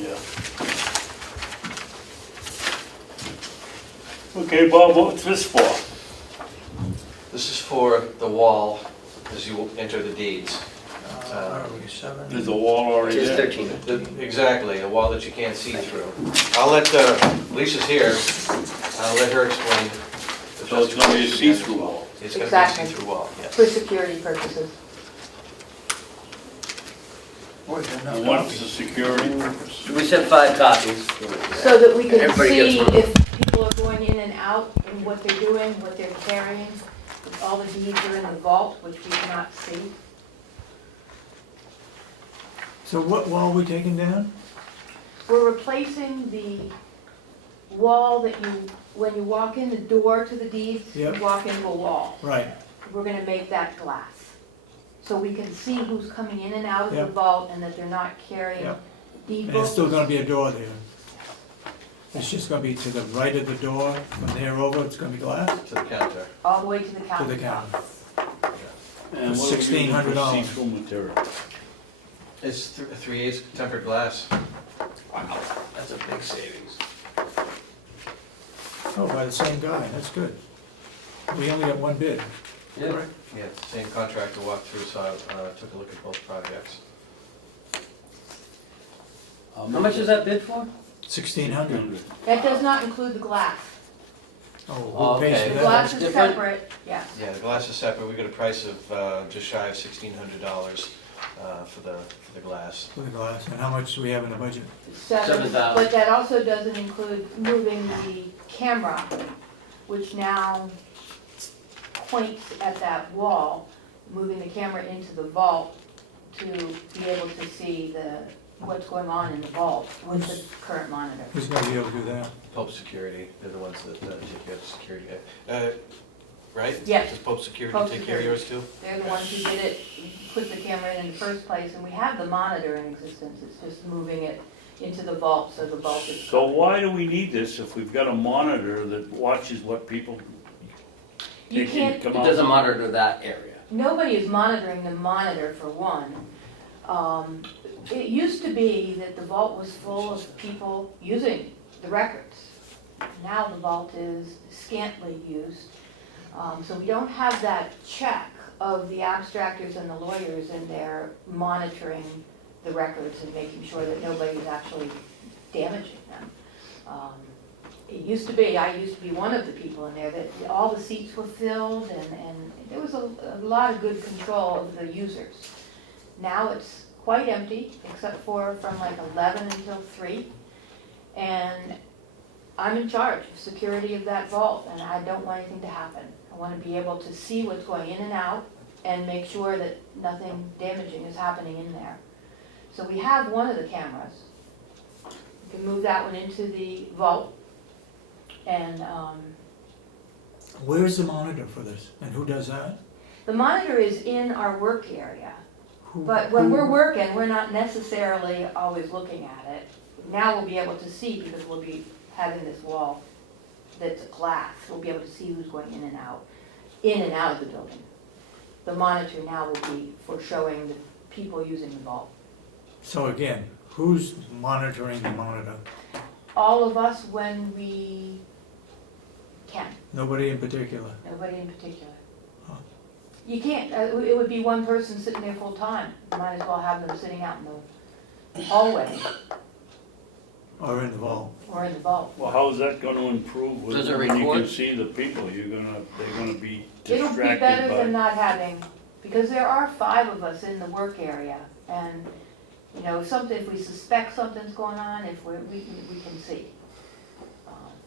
Yeah. Okay, Bob, what's this for? This is for the wall as you enter the deeds. Are we 7? There's a wall already It's there. 13. Exactly, a wall that you can't see through. I'll let, Lisa's here, I'll let her explain. So it's gonna be a see-through wall. It's gonna be a Exactly. see-through wall, yes. For security purposes. Boy, they're not And what's copies. the security purpose? We sent 5 copies. So that we can Everybody see gets one. if people are going in and out and what they're doing, what they're carrying. If all the deeds are in the vault, which we cannot see. So what wall are we taking down? We're replacing the wall that you, when you walk in the door to the deeds, you Yep. walk into a wall. Right, We're gonna make that glass. So we can see who's coming in and out of the Yep. vault and that they're not carrying Yep. deed and books. it's still gonna be a door there. It's just gonna be to the right of the door, from there over, it's gonna be glass To the counter. All the way to the to counter. the counter. And For what are we using for $1,600. see-through material? It's 3/8 tempered glass. Wow, that's a big savings. Oh, by the same guy, that's good. We only got one bid. Yeah. Yeah, it's the same contractor walked through, so I took a look at both projects. How much is that bid for? 1,600. That does not include the glass. Oh, Oh, who pays okay. for The that? glass is different? separate, yes. Yeah, the glass is separate, we got a price of just shy of $1,600 for the glass. For the glass, and how much do we have in the budget? 7,000. 7,000. But that also doesn't include moving the camera, which now points at that wall, moving the camera into the vault to be able to see what's going on in the vault with the current monitor. Who's gonna be able to do that? Pope Security, they're the ones that take care of the security. Right? Yes. Does Pope Security Pope take care of yours too? They're the ones who did it, put the camera in the first place, and we have the monitor in existence. It's just moving it into the vault, so the vault is. So why do we need this if we've got a monitor that watches what people You take can't, and come It out? doesn't monitor that area. nobody is monitoring the monitor for one. It used to be that the vault was full of people using the records. Now the vault is scantily used. So we don't have that check of the abstractors and the lawyers in there monitoring the records and making sure that nobody's actually damaging them. It used to be, I used to be one of the people in there, that all the seats were filled and there was a lot of good control of the users. Now it's quite empty, except for from like 11 until 3. And I'm in charge of security of that vault, and I don't want anything to happen. I want to be able to see what's going in and out and make sure that nothing damaging is happening in there. So we have one of the cameras. We can move that one into the vault. And Where's the monitor for this, and who does that? the monitor is in our work area. Who- But when who- we're working, we're not necessarily always looking at it. Now we'll be able to see because we'll be having this wall that's glass. We'll be able to see who's going in and out of the building. The monitor now will be for showing the people using the vault. So again, who's monitoring the monitor? All of us when we can, Nobody in particular? nobody in particular. Huh. You can't, it would be one person sitting there full time. You might as well have them sitting out in the hallway Or in the vault? or in the vault. Well, how's that gonna improve Does it when you can record? see the people? They're gonna be It'll be better distracted than by. not having, because there are 5 of us in the work area, and, you know, if we suspect something's going on, we can see.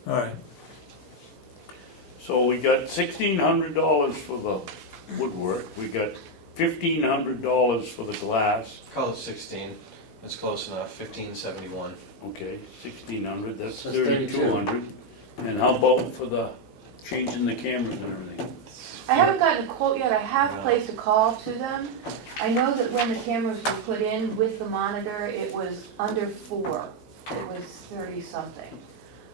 All right, So we got $1,600 for the woodwork, we got $1,500 for the glass. Call it 16, that's close enough, 1571. Okay, 1,600, that's That's 32. 3,200. And how about for the changing the cameras and everything? I haven't gotten a quote yet, I have placed a call to them. I know that when the cameras were put in with the monitor, it was under 4, it was 30-something.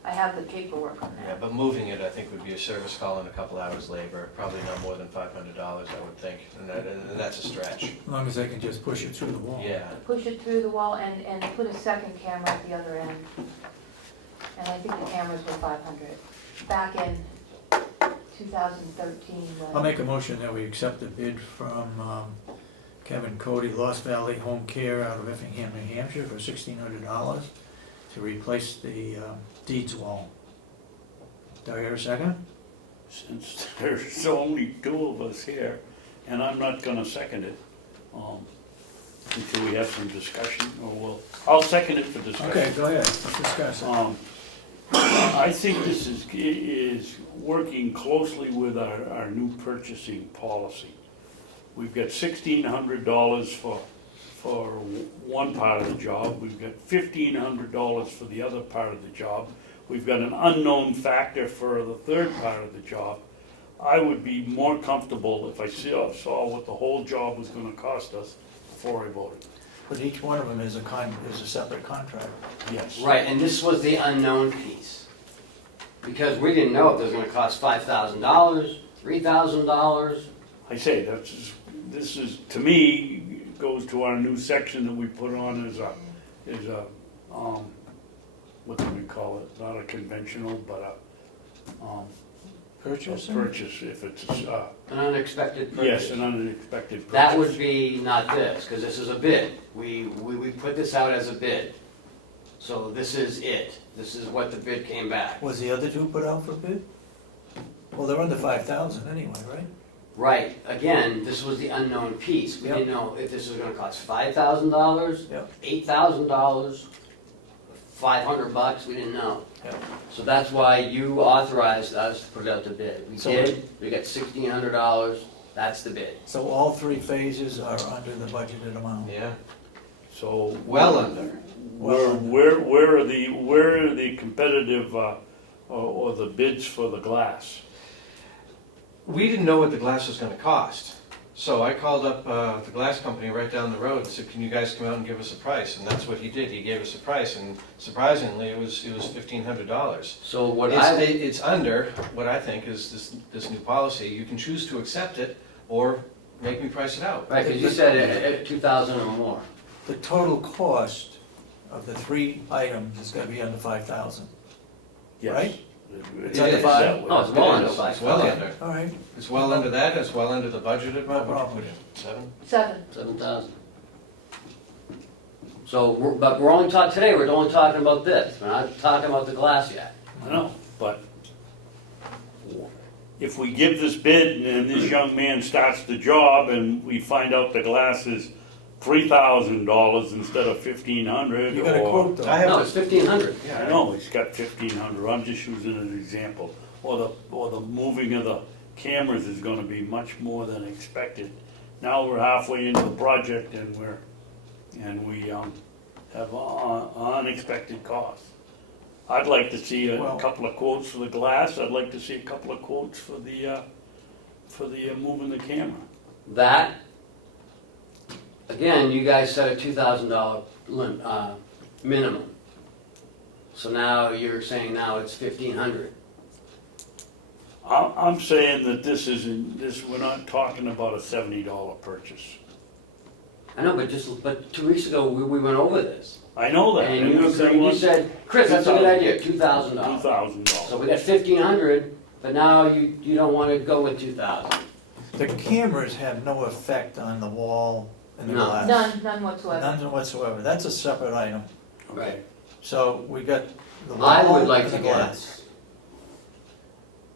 I have the paperwork on Yeah, that. but moving it, I think, would be a service call and a couple hours labor, probably not more than $500, I would think, and that's a stretch. As long as they can just push it through the wall. Yeah, Push it through the wall and put a second camera at the other end. And I think the cameras were 500, back in 2013. I'll make a motion that we accept the bid from Kevin Cody, Lost Valley Home Care out of Effingham, New Hampshire for $1,600 to replace the deeds wall. Do I hear a second? Since there's only two of us here, and I'm not gonna second it, until we have some discussion, I'll second it for discussion. Okay, go ahead, let's discuss it. I think this is working closely with our new purchasing policy. We've got $1,600 for one part of the job, we've got $1,500 for the other part of the job, we've got an unknown factor for the third part of the job. I would be more comfortable if I saw what the whole job was gonna cost us before I voted. But each one of them is a separate contract. Yes. Right, and this was the unknown piece. Because we didn't know if it was gonna cost $5,000, $3,000. I say, this is, to me, goes to our new section that we put on as a, what do we call it? Not a conventional, but a Purchase? purchase, if it's, An unexpected purchase. yes, an unexpected purchase. That would be not this, because this is a bid. We put this out as a bid. So this is it. This is what the bid came back. Was the other two put out for bid? Well, they're under 5,000 anyway, right? Right, again, this was the unknown piece. We Yep. didn't know if this was gonna cost $5,000, Yep. $8,000, $500, we didn't know. Yep. So that's why you authorized us to put it out to bid. We So- did, we got $1,600, that's the bid. So all three phases are under the budgeted amount? yeah, So. well under. Where are the competitive, or the bids for the glass? We didn't know what the glass was gonna cost, so I called up the glass company right down the road and said, can you guys come out and give us a price? And that's what he did, he gave us a price, and surprisingly, it was $1,500. So what It's under what I think is this new policy. You can choose to accept it or make me price it out. right, because you said at 2,000 or more. The total cost of the three items is gonna be under 5,000. Yes. Right? It's under that five? way. Oh, it's well It under is. five. It's well Okay. under. All right, It's well under that, it's well under the budgeted amount. No What'd you problem. put in? 7? 7. 7,000. So, but we're only talking, today, we're only talking about this. We're not talking about the glass yet. I know, but if we give this bid and this young man starts the job and we find out the glass is $3,000 instead of $1,500, you got a quote I though. have No, to- it's 1,500. I know, he's got 1,500, I'm just using an example. Or the moving of the cameras is gonna be much more than expected. Now we're halfway into the project and we have unexpected costs. I'd like to see a Well- couple of quotes for the glass, I'd like to see a couple of quotes for the moving the camera. That, again, you guys set a $2,000 minimum. So now you're saying now it's 1,500. I'm saying that we're not talking about a $70 purchase. I know, but 2 weeks ago, we went over this. I know that. And we you said, Chris, that's a good idea, $2,000. $2,000. So we got 1,500, but now you don't want to go with 2,000. The cameras have no effect on the wall and the No. glass. None whatsoever. None whatsoever, that's a separate item. Right. So we got the I wall would like and to the get glass.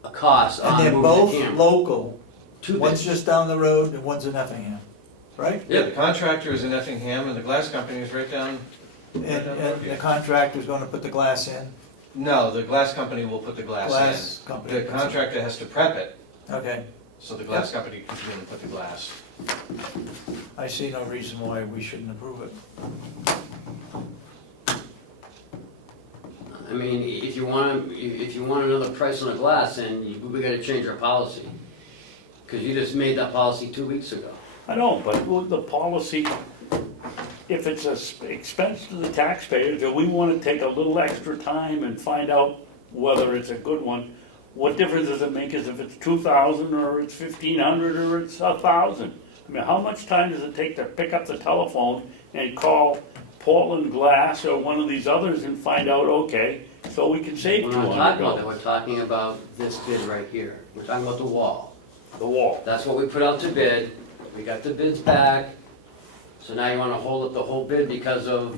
a cost And on they're moving both the camera. local, Two one's bids. just down the road and one's in Effingham, right? Yeah, the contractor is in Effingham and the glass company is right down. And the contractor's gonna put the glass in, No, the glass company will put the glass glass in. company. The puts it- contractor has to prep it, Okay, so the glass company can come in and put the glass. I see no reason why we shouldn't approve it. I mean, if you want another price on the glass, then we gotta change our policy. Because you just made that policy 2 weeks ago. I know, but with the policy, if it's a expense to the taxpayers, do we want to take a little extra time and find out whether it's a good one. What difference does it make is if it's 2,000 or it's 1,500 or it's 1,000? I mean, how much time does it take to pick up the telephone and call Portland Glass or one of these others and find out, okay, so we can save We're not talking about that, $200? we're talking about this bid right here. We're talking about the wall. The wall. That's what we put out to bid, we got the bids back, so now you wanna hold up the whole bid because of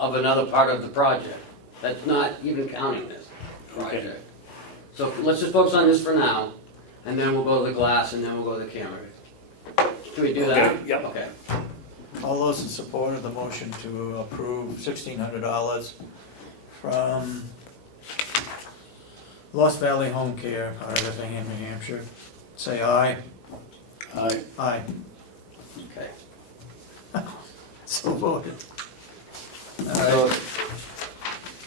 another part of the project. That's not even counting this project. So let's just focus on this for now, and then we'll go to the glass, and then we'll go to the cameras. Can we do that? Okay, yep. Okay. All those in support of the motion to approve $1,600 from Lost Valley Home Care out of Effingham, New Hampshire, say aye. Aye. Aye. Okay. So voted. All So, right.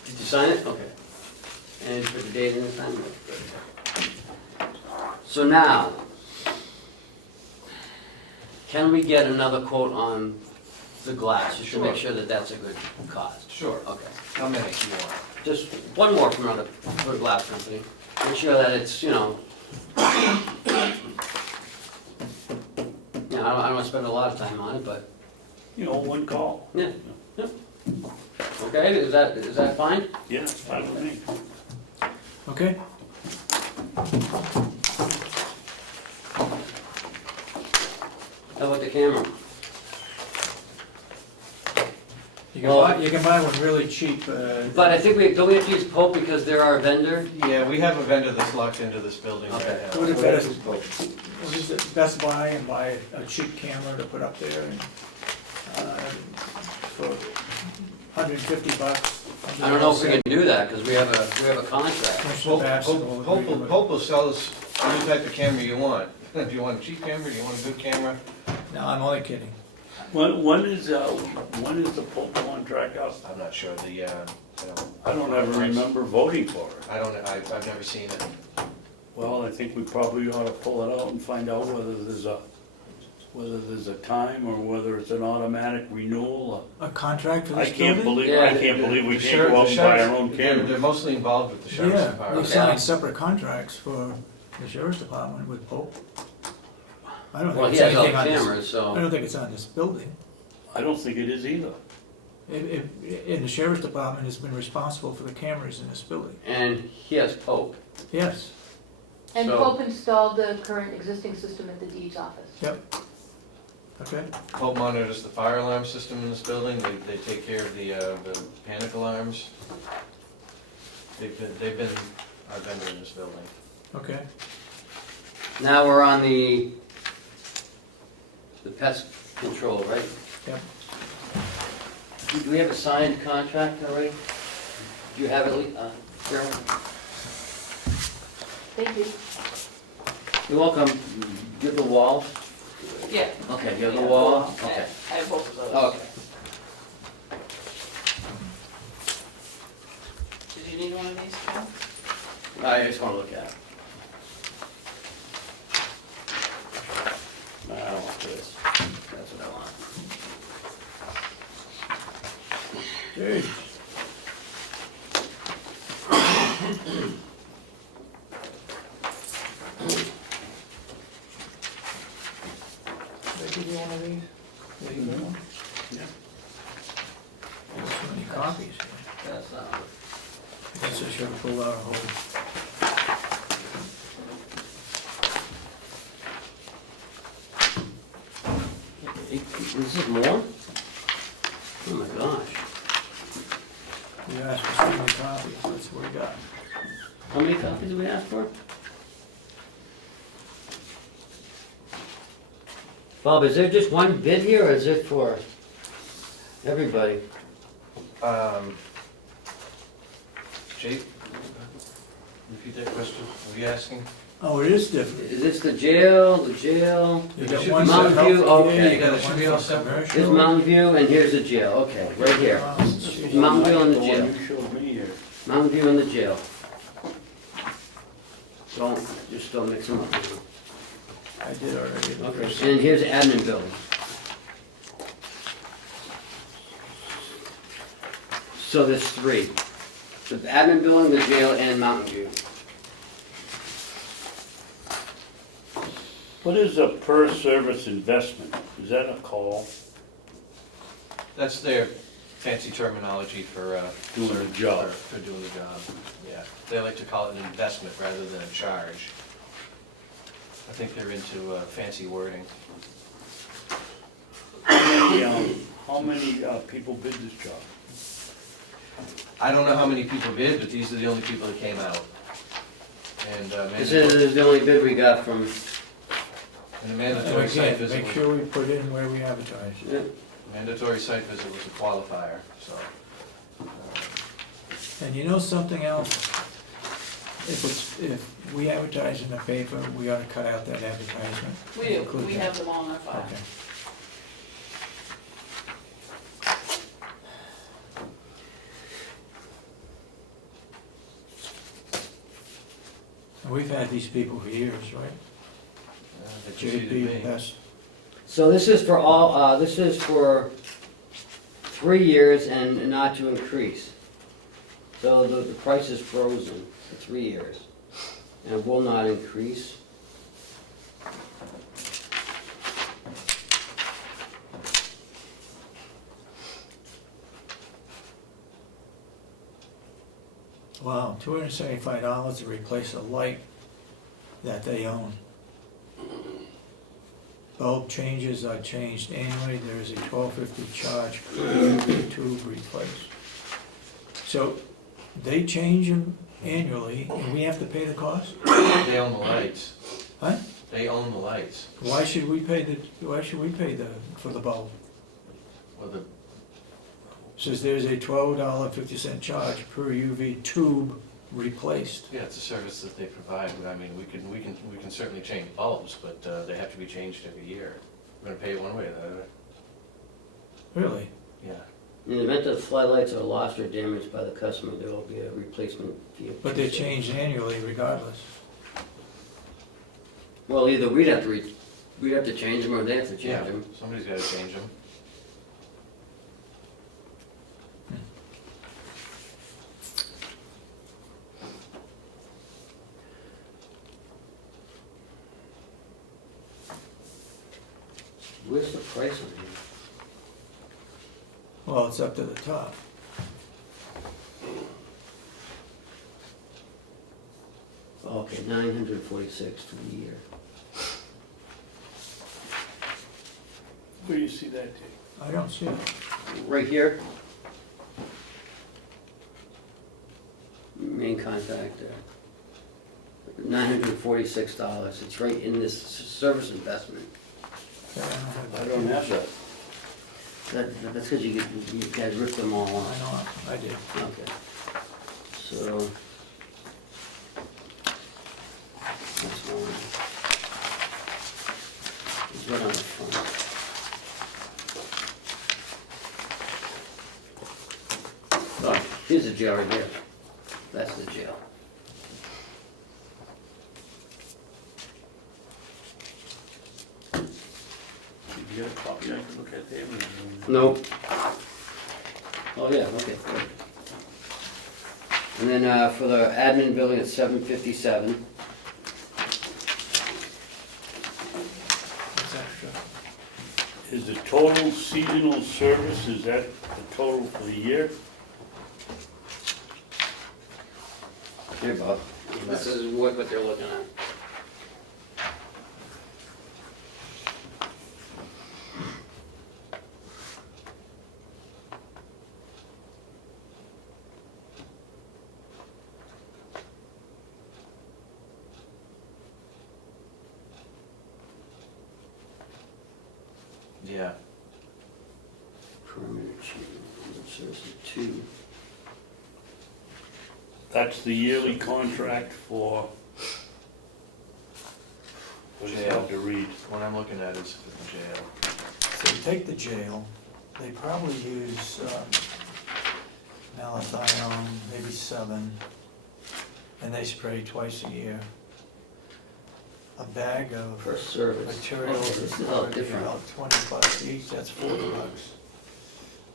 did you sign it? Okay. And put the date in this time? So now, can we get another quote on the glass, just to make sure that that's a good cost? Sure. Okay. How many do you want? Just one more from another, for a glass company. Make sure that it's, you know. Yeah, I don't wanna spend a lot of time on it, but, You know, one call. yeah. Okay, is that fine? Yeah, it's fine with me. Okay. How about the camera? You can buy one really cheap. But I think don't we have to use Pope because they're our vendor? Yeah, we have a vendor that's locked into this building right Okay. now. What is that? What is it, Best Buy and buy a cheap camera to put up there and, for $150. I don't know if we can do that, because we have a contract. Commissioner Babson will agree with it. Pope will sell us any type of camera you want. Do you want a cheap camera, do you want a good camera? No, I'm only kidding. When is the Pope contract up? I'm not sure, I don't ever remember voting for it. I've never seen it. Well, I think we probably ought to pull it out and find out whether there's a time or whether it's an automatic renewal. A contract for I this can't building? believe, I can't believe we can't go out and buy our own They're cameras. mostly involved with the sheriff's Yeah, they department. sign separate contracts for the sheriff's department with Pope. I don't Well, think he it's has all the anything on this, cameras, I so, don't think it's on this building. I don't think it is either. And the sheriff's department has been responsible for the cameras in this building. and he has Pope. Yes, And So- Pope installed the current existing system at the deeds office. okay. Pope monitors the fire alarm system in this building, they take care of the panic alarms. They've been our vendor in this building. Okay. Now we're on the pest control, right? Yep. Do we have a signed contract already? Do you have it, Carol? Thank you. You're welcome. You have the wall? Yeah. Okay, you have the Yeah, wall? well, Okay. I have both of those. Okay. Did you need one of these, Cal? I just wanna look at it. No, I don't want this. That's what I want. Jeez. Did I give you one of these? There you go. Yeah. There's so many copies here. That's not. I guess I should have pulled out a whole. This is more? Oh my gosh. You asked for so many copies, that's what we got. How many copies did we ask for? Bob, is there just one bid here, or is it for everybody? Jake, repeat that question, what are you asking? Oh, it is different. Is this the jail, You got should one be for Mountain View, health- okay. yeah, you got It should one be for all separate. commercial. Here's Mountain View, and here's the jail, okay, right here. Jeez. Mountain View and the The jail. one you showed me here. Mountain View and the jail. Just don't mix them up. I did already. the Okay, first- and here's the admin building. So there's three. The admin building, the jail, and Mountain View. What is a per service investment? Is that a call? That's their fancy terminology for, Doing a job. For doing the job, yeah. They like to call it an investment rather than a charge. I think they're into fancy wording. How many people bid this job? I don't know how many people bid, but these are the only people that came out. And This is the only bid we got from, and a mandatory site Again, visit make was, sure we put in where we advertise. yeah, mandatory site visit was a qualifier, so. And you know something else? If we advertise in the paper, we ought to cut out that advertisement. We do, Include we that. have them all in our file. Okay. And we've had these people for years, right? They preceded me. JP, Best, so this is for all, this is for 3 years and not to increase. So the price is frozen for 3 years and will not increase. wow, $275 to replace a light that they own. Bulb changes are changed annually, there is a $12.50 charge per tube replaced. So they change them annually and we have to pay the cost? They own the lights. Huh? They own the lights. Why should we pay for the bulb? Well, the, Says there's a $12.50 charge per UV tube replaced. yeah, it's a service that they provide. I mean, we can certainly change bulbs, but they have to be changed every year. We're gonna pay it one way or the other. Really? Yeah. In the event that the floodlights are lost or damaged by the customer, there will be a replacement fee. But they're changed annually regardless. Well, either we'd have to change them or they have to Yeah, change them. somebody's gotta change them. Where's the price on here? Well, it's up to the top. Okay, $946 for the year. Where do you see that, Dave? I don't see it. Right here. Main contact there. $946, it's right in this service investment. Okay, I don't have that. That's because you guys ripped them all I off. know, I did. Okay. So. That's one. It's right on the front. Oh, here's the jail right here. That's the jail. Did you get a copy I can look at there? Nope. Oh, yeah, okay, good. And then, for the admin building, it's $757. It's extra. Is the total seasonal service, is that the total for the year? Here, Bob. This is what they're looking at. Yeah. Perimeter change, service 2. That's the yearly contract for, what is Jail. hard to read? What I'm looking at is for the jail. So you take the jail, they probably use malathion, maybe 7, and they spray twice a year. A bag of For service. materials Okay, is this is all probably different. about $20 each, that's $40.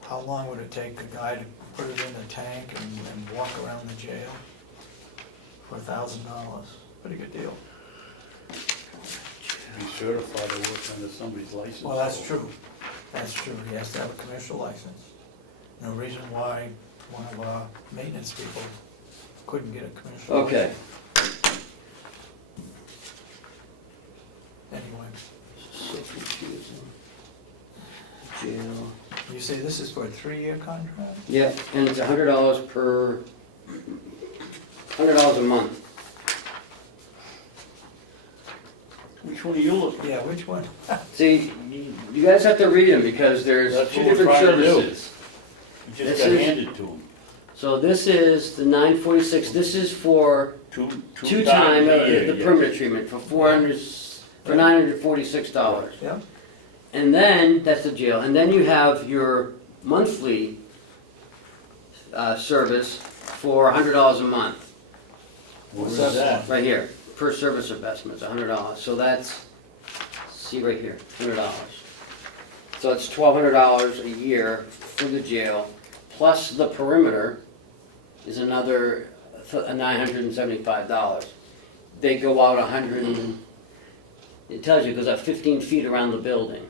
How long would it take a guy to put it in the tank and walk around the jail for $1,000? Pretty good deal. Be certified to work under somebody's license. Well, that's true. That's true. He has to have a commercial license. No reason why one of our maintenance people couldn't get a commercial. Okay, Anyway, so confusing. Jail. you say this is for a 3-year contract? Yep, and it's $100 per, $100 a month. Which one are you looking Yeah, which one? See, you guys have to read them because there's That's two what we're different trying to do. services. at? You This just got is- handed to him. So this is the 946, this is for Two two-time, times a year, the yes. perimeter treatment for $946. Yeah, And then, that's the jail, and then you have your monthly service for $100 a month, Where's that? right here, per service investment, it's $100. So that's, see right here, $100. So it's $1,200 a year for the jail, plus the perimeter is another $975. They go out 100, it tells you, it goes out 15 feet around the building.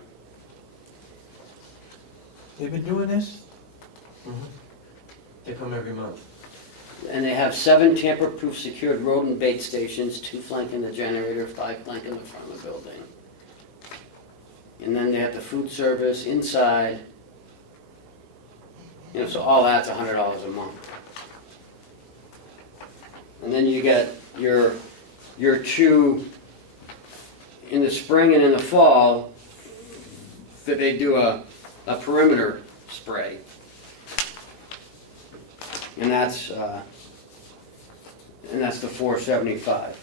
they've been doing this? They come every month. And they have 7 tamper-proof secured road and bait stations, 2 flanking the generator, 5 flanking the front of the building. And then they have the food service inside. You know, so all that's $100 a month. And then you get your 2, in the spring and in the fall, that they do a perimeter spray. And that's the $475.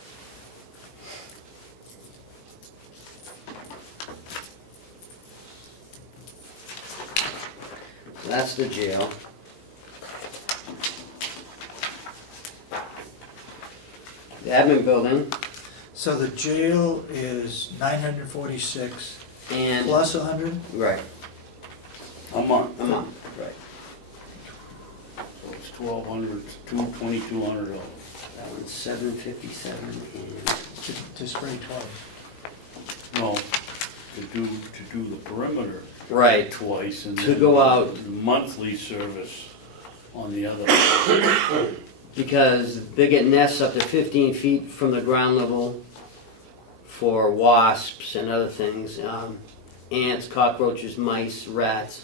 So that's the jail. The admin building So the jail is 946 and, plus 100? right, A month. a month, right. So it's $1,200, $2,200. That one's $757 and, To spray twice. No, to do the perimeter right, twice and To then go out. the monthly service on the other. because they get nests up to 15 feet from the ground level for wasps and other things, ants, cockroaches, mice, rats.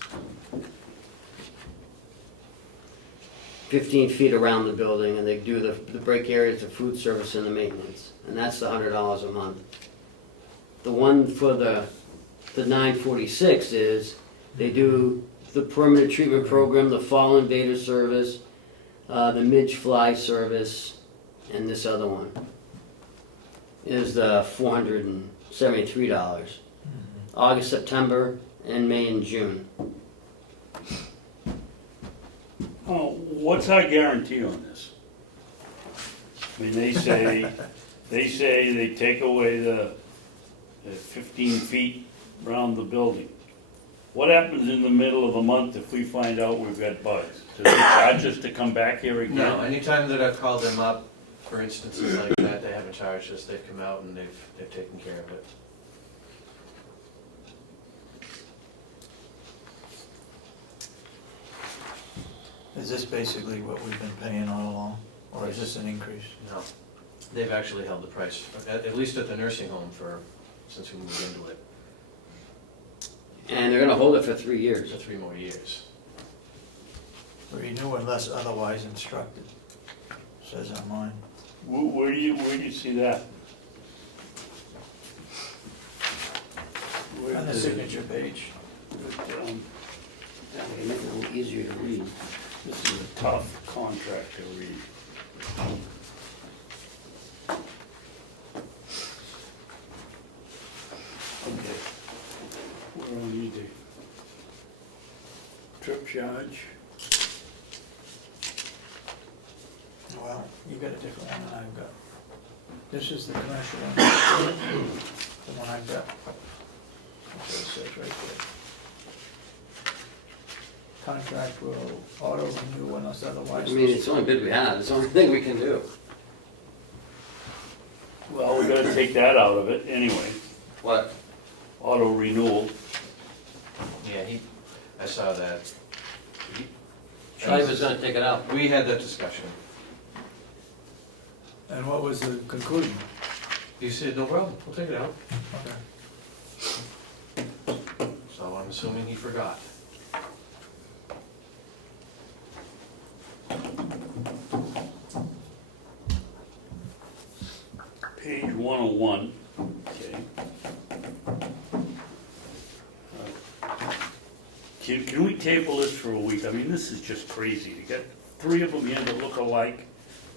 15 feet around the building, and they do the break areas, the food service, and the maintenance, and that's the $100 a month. The one for the 946 is they do the perimeter treatment program, the fall invader service, the midge fly service, and this other one is the $473. August, September, and May and June. Oh, what's our guarantee on this? I mean, they say they take away the 15 feet around the building. What happens in the middle of the month if we find out we've got bugs? Do they charge us to come back here again? No, anytime that I've called them up for instances like that, they haven't charged us, they've come out and they've taken care of it. Is this basically what we've been paying all along? Or is this an increase? No, they've actually held the price, at least at the nursing home since we moved into it, And they're gonna hold it for 3 years. for 3 more years. Renew unless otherwise instructed, says on mine. Where do you see that? Where On the does it- signature page. That would make it a little easier to read. This is a tough contract to read. Okay. Where do we need the trip charge? Well, you got a different one than I've got. This is the commercial one. The one I've got. That's what it says right there. contract will auto renew unless otherwise. I mean, it's the only bid we have, it's the only thing we can do. Well, we gotta take that out of it anyway, What? auto renewal. Yeah, I saw that. Charlie was gonna take it out. We had that discussion. And what was the conclusion? He said, no problem, we'll take it out. Okay. So I'm assuming he forgot. Page 101, okay. Can we table this for a week? I mean, this is just crazy. You got 3 of them here that look alike.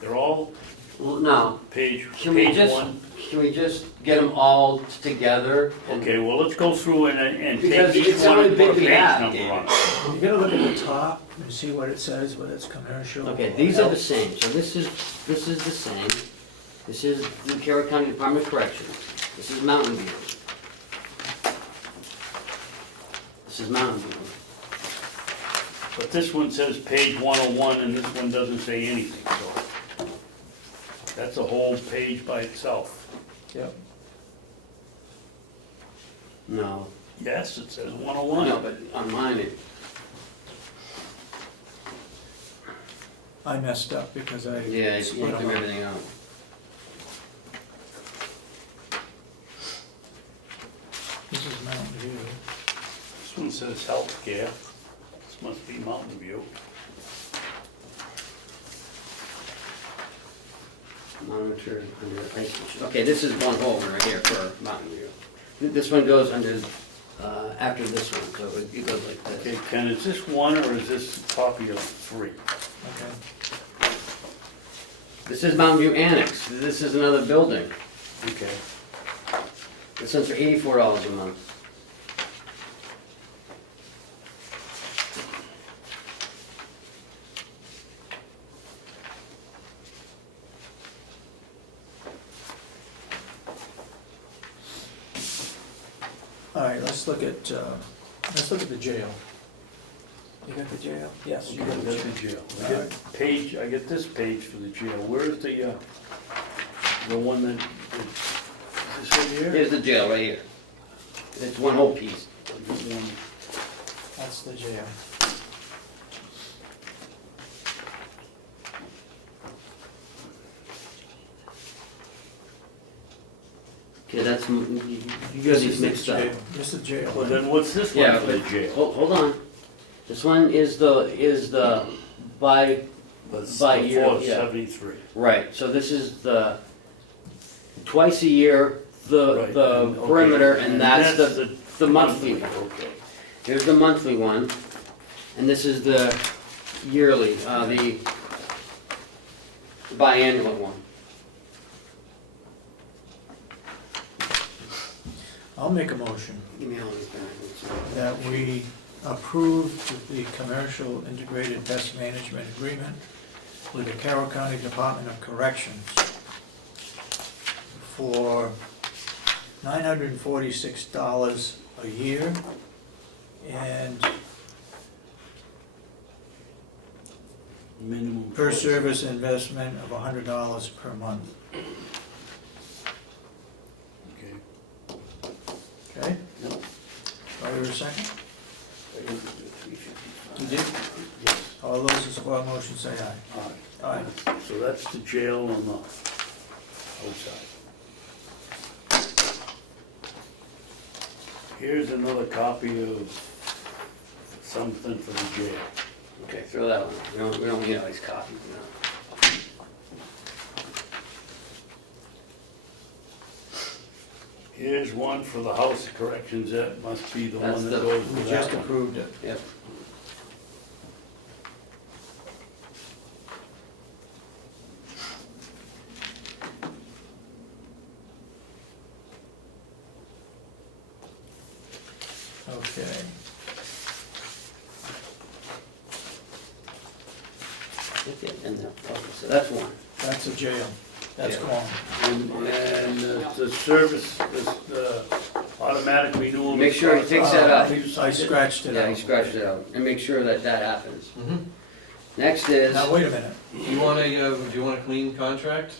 They're all Well, no, page can we just, 1. can we just get them all together? and- Okay, well, let's go through and Because take it's each the one only and put a bid we page have, number David. on it. You gotta look at the top and see what it says, whether it's commercial. Okay, or these are the health. same, so this is the same. This is the Carroll County Department of Corrections. This is Mountain View. This is Mountain View. But this one says page 101 and this one doesn't say anything, so that's a whole page by itself. Yep. No, Yes, it says 101. no, but on mine, it, I messed up because I yeah, you split took them up. everything out. This is Mountain View. This one says healthcare. This must be Mountain View. Monitor under licensure. Okay, this is one whole one right here for Mountain View. This one goes under, after this one, so it goes like Okay, this. Ken, is this one or is this a copy of 3? Okay. This is Mountain View Annex. This is another building. Okay. This one's for $84 a month. All right, let's look at the jail. You got the jail? Yes, you Okay, got the that's jail. the jail. I All get right. page, I get this page for the jail. Where's the one that, is this right here? Here's the jail right here. It's one whole piece. This one. That's the jail. Okay, that's, you got these mixed up. This is jail. Well, then what's this one Yeah, for the but, jail? hold on. This one is the by, That's by the year, 473. right, so this is the twice a year, the Right, okay. perimeter, and that's the monthly one. Okay. Here's the monthly one, and this is the yearly, the biannual one. I'll make a motion Give me all these back. that we approve the commercial integrated pest management agreement with the Carroll County Department of Corrections for $946 a year and Minimum. per service investment of $100 per month. Okay. Okay? Yep. Do I hear a second? I didn't do 355. You did? Yes. All those in support of the motion say aye. All Aye. right. So that's the jail on the outside. Here's another copy of something for the jail. Okay, throw that one. We don't need all these copies now. Here's one for the House of Corrections. That must be the That's one that the- goes We with just that one. approved it. Yep. Okay. Okay, and then, okay, so that's one. That's a jail. That's Yeah. gone. And the service, the automatic renewal. Make sure he takes that out. I scratched it Yeah, he out. scratched it out, and make sure that that happens. Mhm. Next is, Now, wait a minute, You want a, do you want a clean contract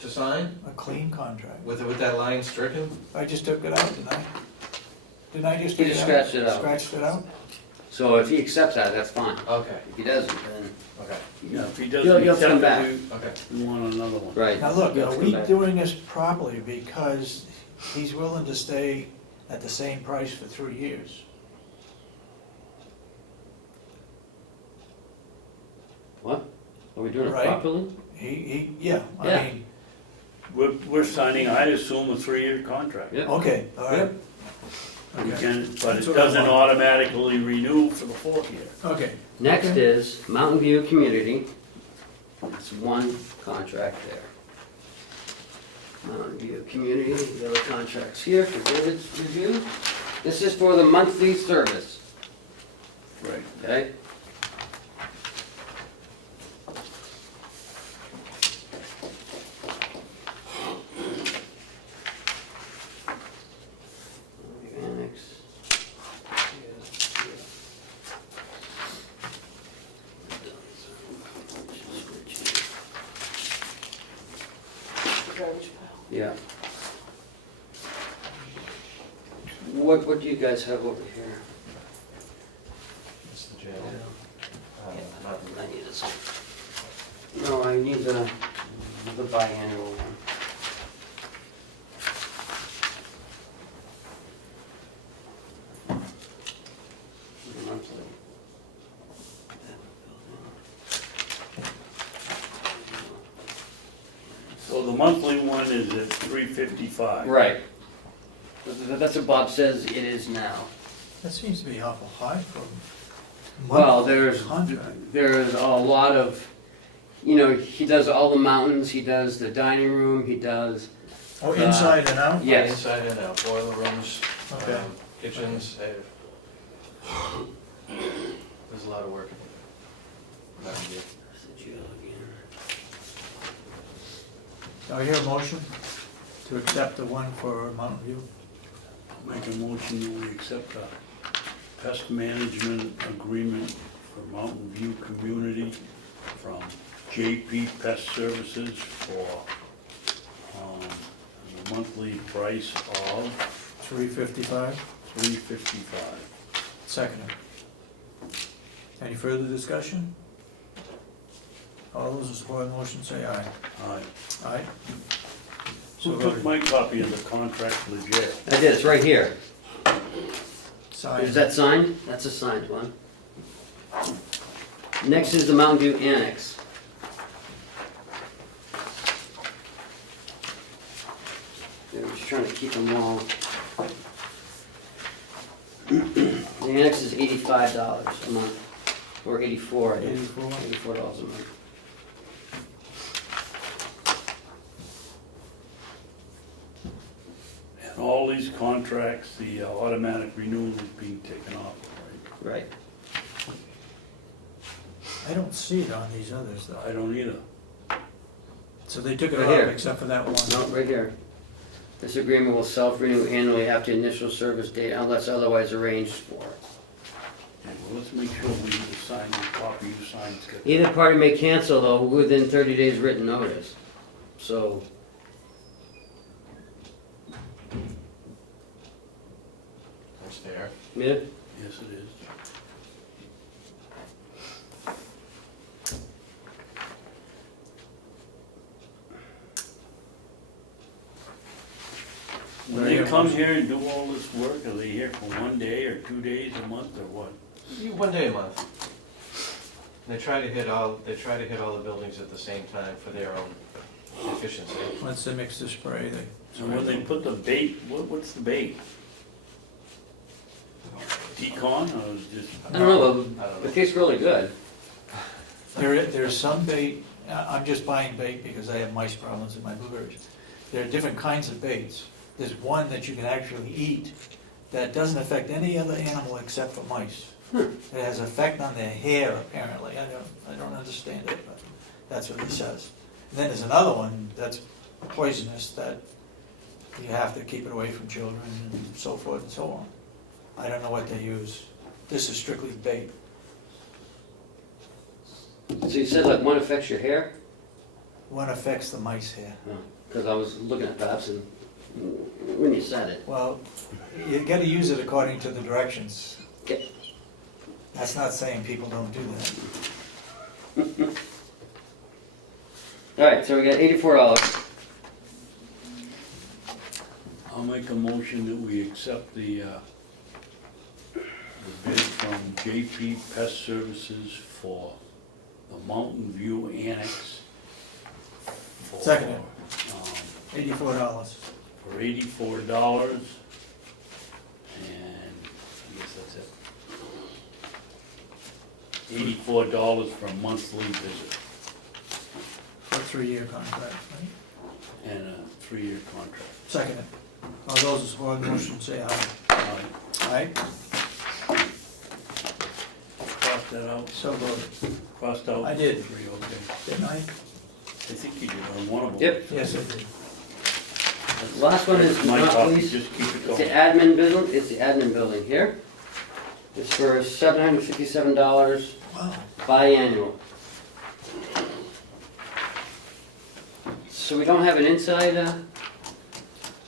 to sign a clean contract. with that line stricken? I just took it out, didn't I? Didn't I just He take it just out? scratched it out. Scratched it out? so if he accepts that, that's fine. Okay, If he doesn't, then, okay, Yeah, if he He'll- doesn't he'll come accept back. it, okay. we want another one. right. Now, look, He'll are come we back. doing this properly because he's willing to stay at the same price for 3 years? What? Are we doing it Right. properly? Yeah, Yeah. I mean, We're signing, I assume, a 3-year contract. Yep. okay, all right. We Okay. can, but That's it what I doesn't want. automatically renew for the 4th year. Okay, Next Okay. is Mountain View Community. That's one contract there. Mountain View Community, the other contracts here for David's review. This is for the monthly service, Right. okay? Annex. Garbage pile. Yeah. What do you guys have over here? It's the jail. I need this. No, I need the biannual one. The monthly. So the monthly one is at $355. Right. That's what Bob says it is now. that seems to be awful high for a Well, monthly there's contract. a lot of, you know, he does all the mountains, he does the dining room, he does, Oh, inside and out? yes. Inside and out, boiler rooms, Okay. kitchens, there's a lot of work. That's the jail again. Do I hear a motion to accept the one for Mountain View? Make a motion that we accept a pest management agreement for Mountain View Community from JP Pest Services for the monthly price of $355? $355. Second. Any further discussion? All those in support of the motion say aye. Aye. Aye? So Who took voted. my copy of the contract for the jail? I did, it's right here. Signed. Is that signed? That's a signed one. Next is the Mountain View Annex. I'm just trying to keep them all. The annex is $85 a month, or 84, I think. 84? $84 a month. And all these contracts, the automatic renewal is being taken off, right? Right. I don't see it on these others I though. don't either. So they took it Right off here. except for that one? No, right here. This agreement will self-renew annually after initial service date unless otherwise arranged for. Okay, well, let's make sure we sign the copy you signed. Either party may cancel though within 30 days written notice. So, That's fair. yeah, Yes, it is. When they come here and do all this work, are they here for 1 day or 2 days a month or what? 1 day a month. They try to hit all the buildings at the same time for their own efficiency. Once they mix the spray, they. And when they put the bait, what's the bait? Decon or is it just? I don't know, I don't but know. it tastes really good. There's some bait, I'm just buying bait because I have mice problems in my blueberries. There are different kinds of baits. There's one that you can actually eat that doesn't affect any other animal except for mice. It has effect on their hair apparently, I don't understand it, but that's what it says. And then there's another one that's poisonous that you have to keep it away from children and so forth and so on. I don't know what they use. This is strictly bait. So you said like one affects your hair? One affects the mice here. Because I was looking at Babson when you said it. Well, you gotta use it according to the directions. Okay. That's not saying people don't do that. All right, so we got $84. I'll make a motion that we accept the bid from JP Pest Services for the Mountain View Annex. for, Second it. um, $84. For $84, and I guess that's it. $84 for a monthly visit For a 3-year contract, right? and a 3-year contract. Second it. All those who support the motion say aye. Aye? Cross that out, So voted. crossed out. I did. 3, okay. Didn't I? I think you did on one of them. Yep. Yes, I did. The last one is My not copy, least. just keep it It's going. the admin building, it's the admin building here. It's for $757 Wow. biannual. So we don't have an inside,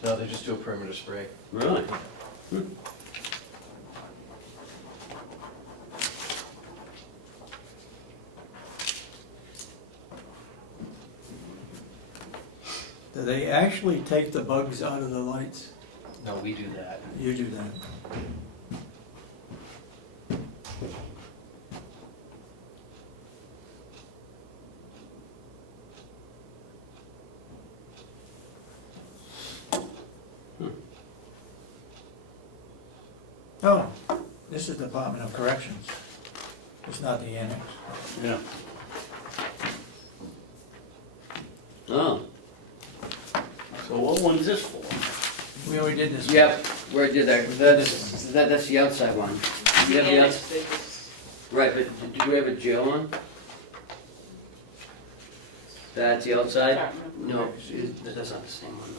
No, they just do a perimeter spray. really? Do they actually take the bugs out of the lights? No, we do that. You do that. Oh, this is Department of Corrections. It's not the annex. Yeah, Oh, so what one's this for? We already did this. yep, where did that, that's the outside one. You have the Annex outs- bid was- Right, but did we have a jail on? That's the outside? Department of No, Corrections. that's not the same one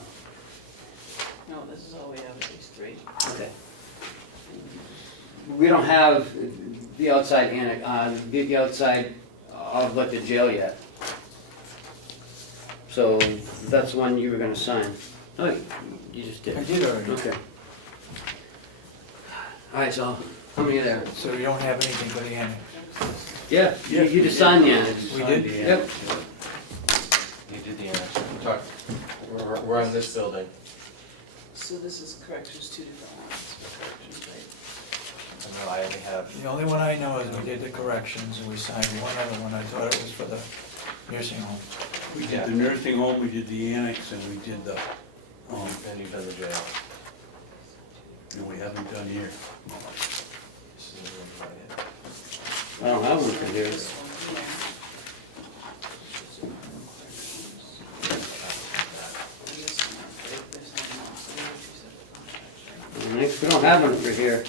though. No, this is all we have, at these three. Okay. We don't have the outside the outside of like the jail yet. So that's one you were gonna sign. Oh, you just did. I did already. Okay. All right, so how many are there? So you don't have anything for the annex? Yeah, Yes, you we just did. signed the annex. We did? Yep. You did the annex. We're on this building. So this is corrections, two different ones for corrections, right? No, I only have, The only one I know is we did the corrections and we signed one other one. I thought it was for the nursing home. We Yeah. did the nursing home, we did the annex, and we did the, and you've done the jail. and we haven't done here. This is the one right I don't have one for here. This one here. And this one, right? There's nothing else. So we have two separate contracts, right? Next, we don't have one for here.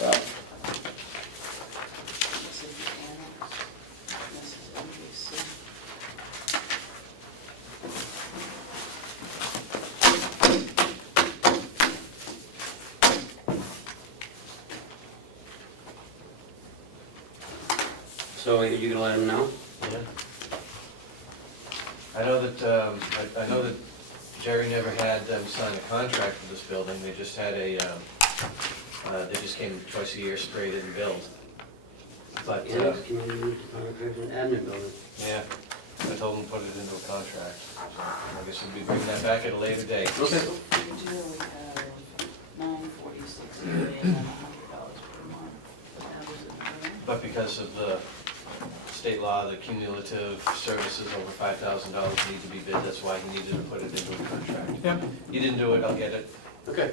Well, This is the annex. This is NBC. so you gonna let him know? Yeah. I know that, I know that Jerry never had them sign a contract for this building, they just had a, they just came twice a year, sprayed it and billed. But, Annex community correction admin building. yeah, I told them to put it into a contract, so I guess we'll be bringing that back at a later date. Okay. So for the jail, we have $946 and then $100 per month. But how does it work? But because of the state law, the cumulative services over $5,000 need to be bid, that's why he needed to put it into a contract. Yep. You didn't do it, I'll get it. Okay.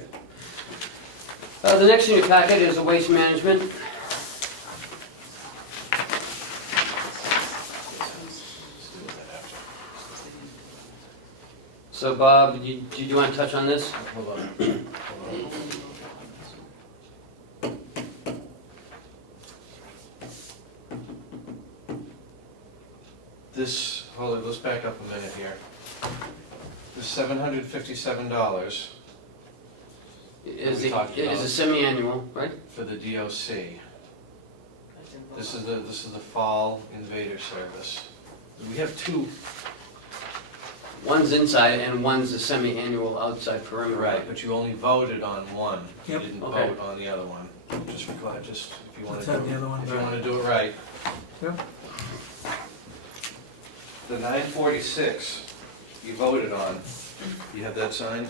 The next in your packet is the waste management. This one's- Just do that after. So Bob, did you want to touch on this? Hold on. Hold on. This, hold it, let's back up a minute here. The $757 is we talked about a semi-annual, right? for the DOC. That's in both. This is the fall invader service. We have two. One's inside and one's a semi-annual outside perimeter. Right, but you only voted on one. You Yep. didn't Okay. vote on the other one. Just if you want Let's to have do the other one if you back. want to do it right. Yep. The 946 you voted on. You have that signed?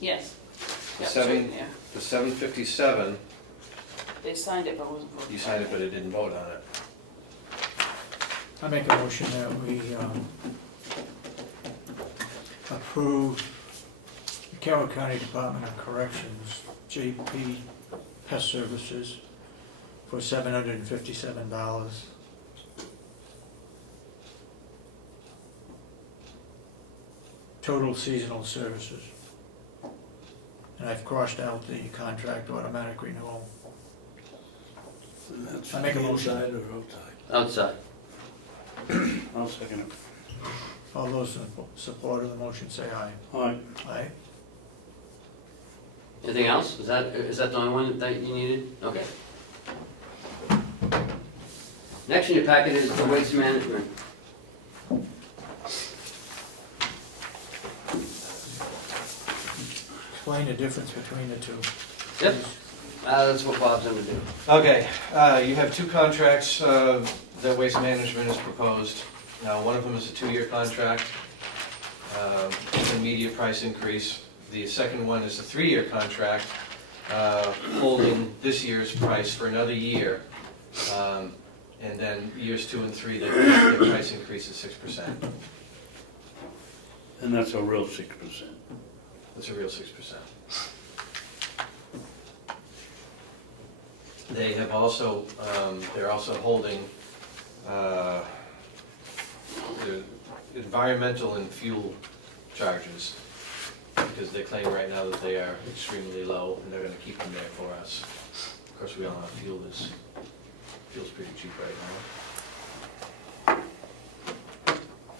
Yes. The Yep, seven- right there. The 757, They signed it, but wasn't voted. you signed it, but it didn't vote on it. I make a motion that we approve the Carroll County Department of Corrections, JP Pest Services, for $757. Total seasonal services. And I've crossed out the contract automatic renewal. And that's I make a motion. inside or outside? Outside. I'll second it. All those in support of the motion say aye. Aye. Aye? Anything else? Is that the only one that you needed? Okay. Next in your packet is the waste management. Explain the difference between the two. Yep. That's what Bob's gonna do. Okay, you have two contracts that Waste Management has proposed. Now, one of them is a 2-year contract, with an immediate price increase. The second one is a 3-year contract, holding this year's price for another year. And then years 2 and 3, the price increase is 6%. And that's a real 6%. That's a real 6%. They have also, they're also holding the environmental and fuel charges, because they claim right now that they are extremely low, and they're gonna keep them there for us. Of course, we all know fuel's pretty cheap right now.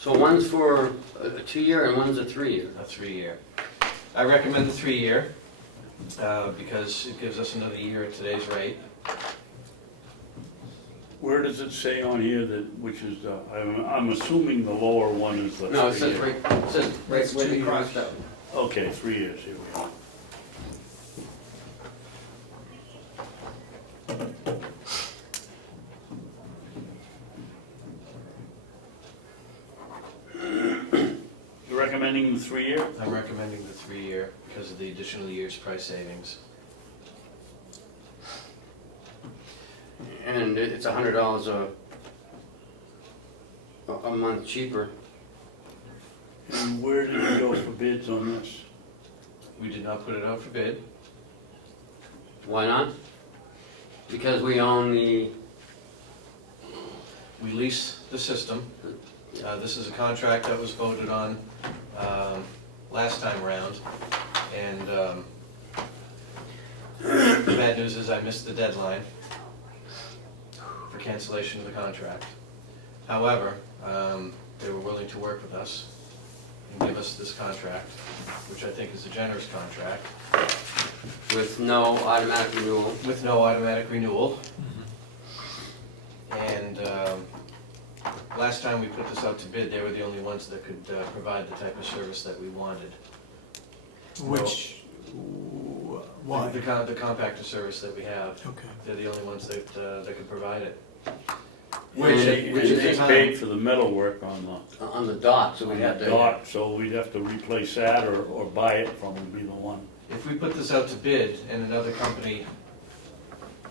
So one's for a 2-year and one's a 3-year. A 3-year. I recommend the 3-year, because it gives us another year at today's rate. Where does it say on here that, which is, I'm assuming the lower one is the 3-year? No, it says right, That's where 2 they years. crossed out. Okay, 3 years, here we go. You're recommending the 3-year? I'm recommending the 3-year because of the additional year's price savings. And it's $100 a month cheaper. And where did you go for bids on this? We did not put it out for bid. Why not? Because we own the, We lease the system. This is a contract that was voted on last time around. And the bad news is I missed the deadline for cancellation of the contract. However, they were willing to work with us and give us this contract, which I think is a generous contract, with no automatic renewal. with no automatic renewal. And last time we put this out to bid, they were the only ones that could provide the type of service that we wanted. Which, why? The compactor service that we have, Okay. they're the only ones that could provide it. Which And is they the time. paid for the metal work on On the dock, so the we'd have to. dock, so we'd have to replace that or buy it from them, be the one. If we put this out to bid and another company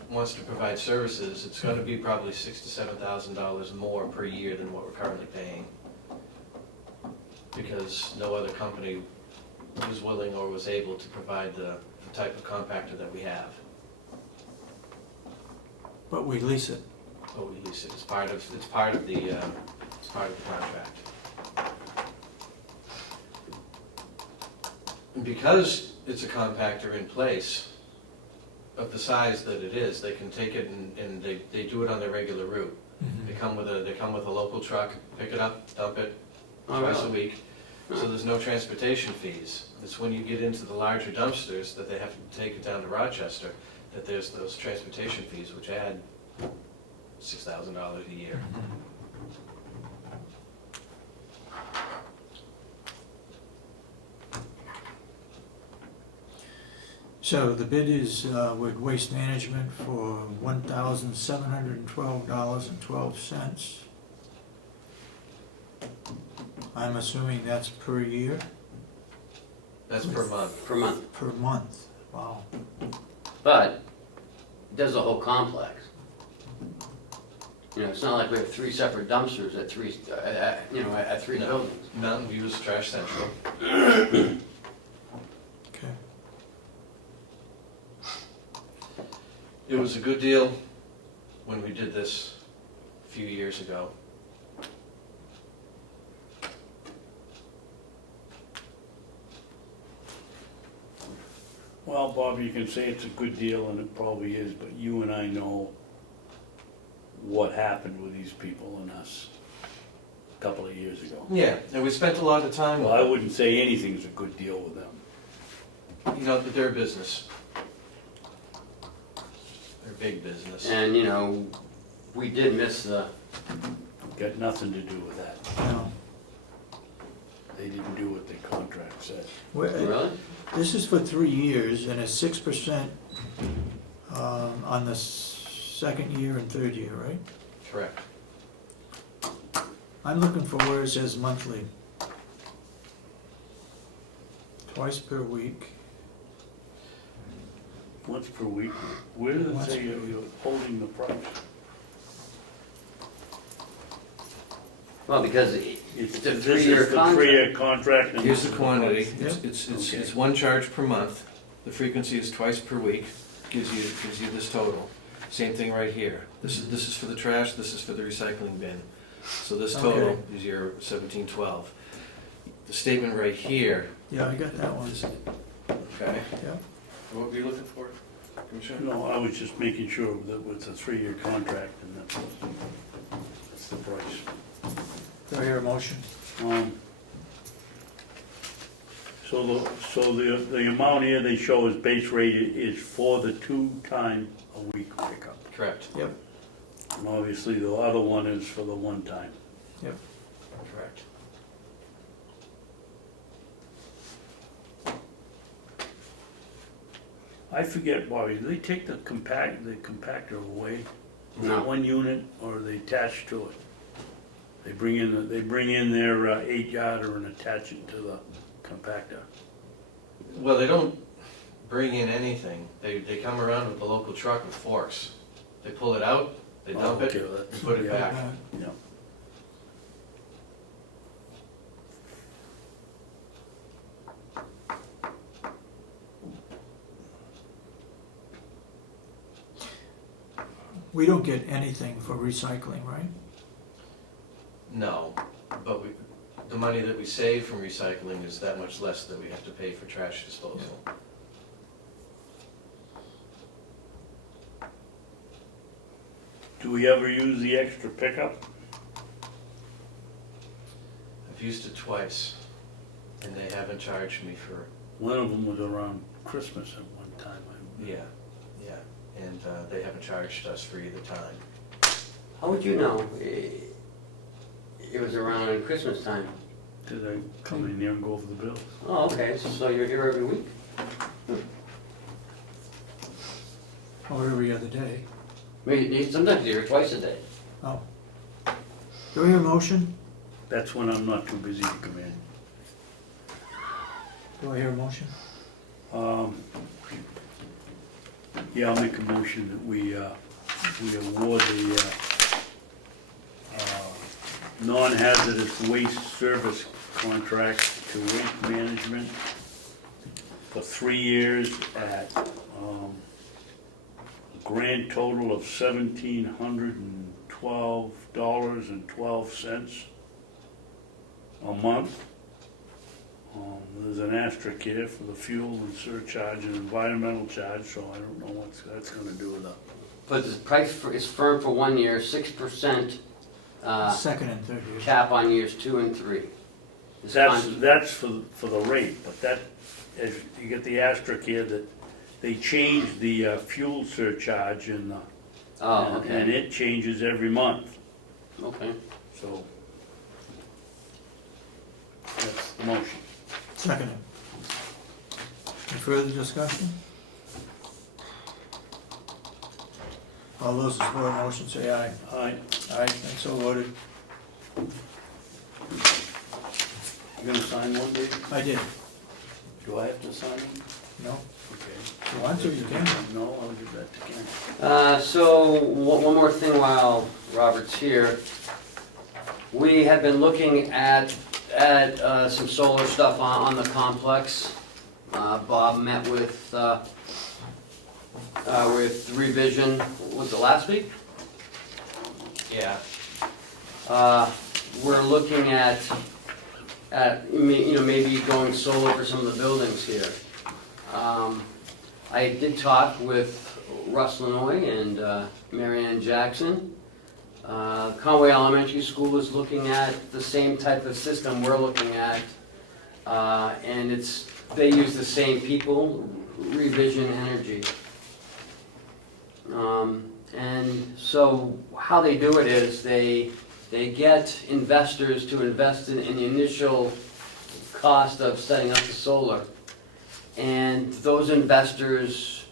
wants to provide services, it's gonna be probably $6,000 to $7,000 more per year than what we're currently paying. Because no other company was willing or was able to provide the type of compactor that we have. But we lease it. But we lease it, it's part of the contract. And because it's a compactor in place of the size that it is, they can take it and they do it on their regular route. They come with a local truck, pick it up, dump it Oh, twice a really? week. So there's no transportation fees. It's when you get into the larger dumpsters that they have to take it down to Rochester, that there's those transportation fees, which add $6,000 a year. So the bid is with Waste Management for $1,712.12. I'm assuming that's per year, That's per month. Per month. per month, wow. But there's a whole complex. You know, it's not like we have 3 separate dumpsters at 3, at 3 No. buildings. Mountain View is Trash Central. Okay. It was a good deal when we did this a few years ago. Well, Bob, you can say it's a good deal, and it probably is, but you and I know what happened with these people and us a couple of years ago. Yeah, and we spent a lot of time Well, I with wouldn't say anything's a good deal with them. them. You know, but they're business. They're big business. And, you know, we did miss the, Got nothing to do with that. Now, They didn't do what their contract said. really? this is for 3 years, and it's 6% on the second year and third year, right? Correct. I'm looking for where it says monthly. Twice per week. Once per week. Where does it Once say per you're holding the price? Well, because It's it's a this 3-year is the contract. 3-year contract. And Here's this the is quantity. price. Okay. It's one charge per month. The frequency is twice per week. Gives you this total. Same thing right here. This is for the trash, this is for the recycling bin. So this total Okay. is your 1712. The statement right here, Yeah, I got that one. okay? Yeah. What were you looking for, Commissioner? No, I was just making sure that it's a 3-year contract and that's the price. Do I hear a motion? So the amount here they show as base rate is for the 2-time-a-week pickup. Correct. Yep. And obviously the other one is for the 1 time. Yep. Correct. I forget, Bobby, do they take the compactor away? No. 1 unit, or are they attached to it? They bring in their 8-yarder and attach it to the compactor. Well, they don't bring in anything. They come around with the local truck with forks. They pull it out, they dump it, Okay, well, that's- and put it yeah, back. Yeah. We don't get anything for recycling, right? No, but the money that we save from recycling is that much less that we have to pay for trash disposal. Do we ever use the extra pickup? I've used it twice, and they haven't charged me for, One of them was around Christmas at one time. yeah, and they haven't charged us for either time. How would you know? It was around Christmas time. Did I come in here and go over the bills? Oh, okay, so you're here every week? Or every other day? Maybe, sometimes you're here twice a day. Oh. Do I hear a motion? That's when I'm not too busy to come in. Do I hear a motion? Yeah, I'll make a motion that we award the non-hazardous waste service contract to Waste Management for 3 years at a grand total of $1,712.12 a month. There's an asterisk here for the fuel and surcharge and environmental charge, so I don't know what that's gonna do with it. But the price is firm for 1 year, 6% Second and third year. cap on years 2 and 3. This That's for the rate, but that, as you get the asterisk here that they changed the fuel surcharge and Oh, and okay, it changes every month, okay. so. That's the motion. Second. Any further discussion? All those in support of the motion say aye. Aye. Aye, and so voted. You gonna sign one, Dave? I did. Do I have to sign it? No? Okay. If you want to, you can. No, I'll give that to Ken. So, one more thing while Robert's here. We have been looking at some solar stuff on the complex. Bob met with Revision, was it last week? Yeah. We're looking at maybe going solar for some of the buildings here. I did talk with Russ Lanoy and Marianne Jackson. Conway Elementary School is looking at the same type of system we're looking at, and they use the same people, Revision Energy. And so how they do it is they get investors to invest in the initial cost of setting up the solar. And those investors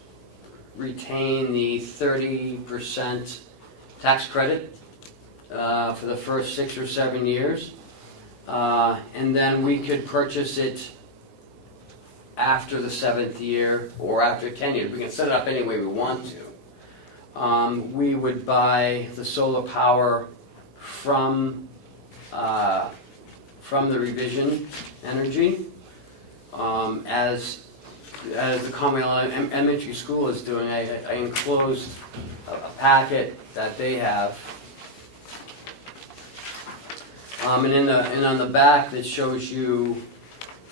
retain the 30% tax credit for the first 6 or 7 years. And then we could purchase it after the 7th year or after 10 years. We can set it up any way we want to. We would buy the solar power from the Revision Energy. As the Comeau Elementary School is doing, I enclosed a packet that they have. And on the back that shows you,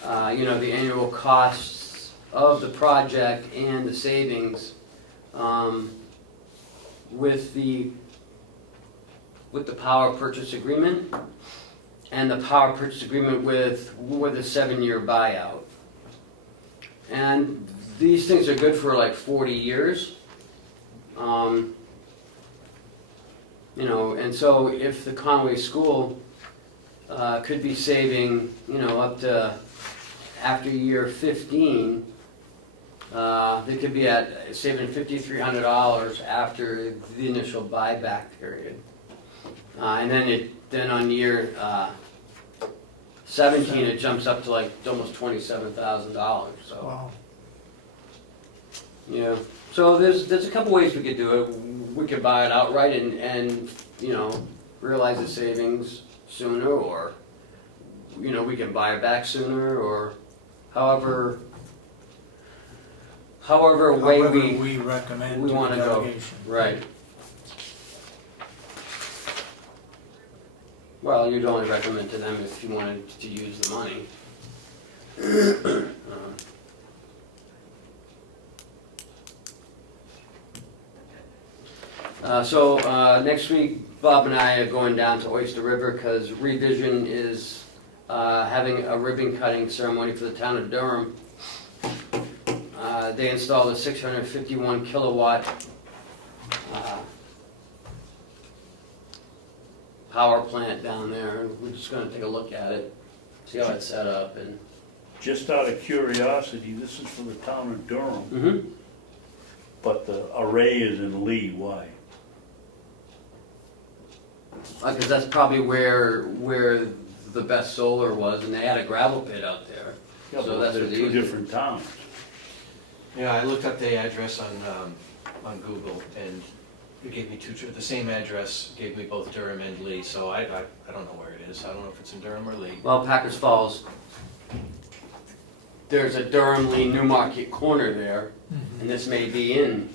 the annual costs of the project and the savings with the power purchase agreement and the power purchase agreement with a 7-year buyout. And these things are good for like 40 years. And so if the Conway School could be saving, up to after year 15, they could be at saving $5,300 after the initial buyback period. And then on year 17, it jumps up to like almost $27,000, so. Wow. Yeah, so there's a couple ways we could do it. We could buy it outright and realize the savings sooner, or, we can buy it back sooner, or however way we recommend we to wanna the go. delegation. Right. Well, you'd only recommend to them if you wanted to use the money. So next week, Bob and I are going down to Oyster River because Revision is having a ribbon cutting ceremony for the town of Durham. They installed a 651 kilowatt power plant down there, and we're just going to take a look at it, see how it's set up, and. Just out of curiosity, this is for the town of Durham, but the array is in Lee, why? Because that's probably where the best solar was, and they had a gravel pit out there. Yeah, So but that's they're what they two used it. different towns. Yeah, I looked up the address on Google, and it gave me the same address gave me both Durham and Lee, so I don't know where it is. I don't know if it's in Durham or Lee. Well, Packers Falls, there's a Durham Lee Newmarket corner there, and this may be in,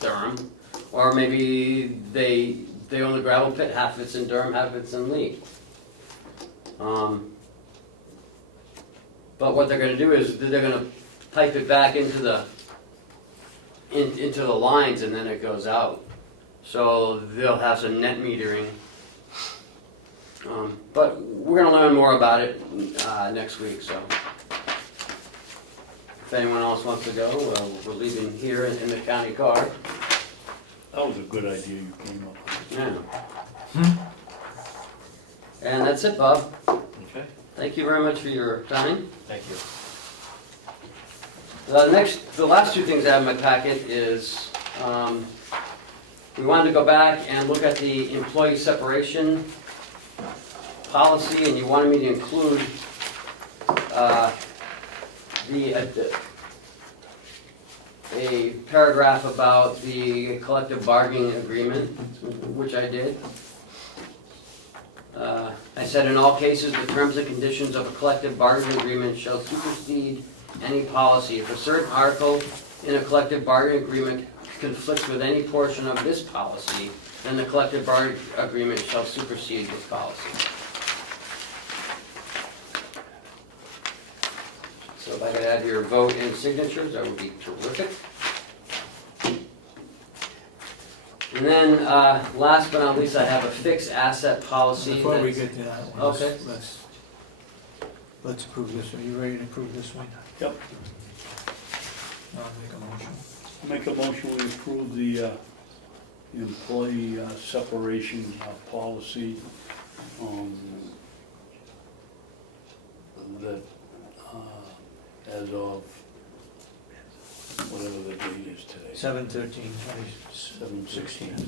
Durham, or maybe they own the gravel pit, half of it's in Durham, half of it's in Lee. But what they're gonna do is they're gonna pipe it back into the lines, and then it goes out. So they'll have some net metering. But we're gonna learn more about it next week, so. If anyone else wants to go, well, we're leaving here in the county car. That was a good idea you came up with. Yeah. And that's it, Bob. Okay, Thank you very much for your time. thank you. The last two things I have in my packet is, we wanted to go back and look at the employee separation policy, and you wanted me to include a paragraph about the collective bargaining agreement, which I did. I said, in all cases, the terms and conditions of a collective bargaining agreement shall supersede any policy. If a certain article in a collective bargaining agreement conflicts with any portion of this policy, then the collective bargaining agreement shall supersede this policy. So if I could have your vote and signatures, that would be terrific. And then, last but not least, I have a fixed asset policy. Before we that's- get to that one, Okay. let's approve this. Are you ready to approve this one? Yep. I'll make a motion. Make a motion, we approve the employee separation policy that, as of whatever the date is today. 7/13/2016. 7/16.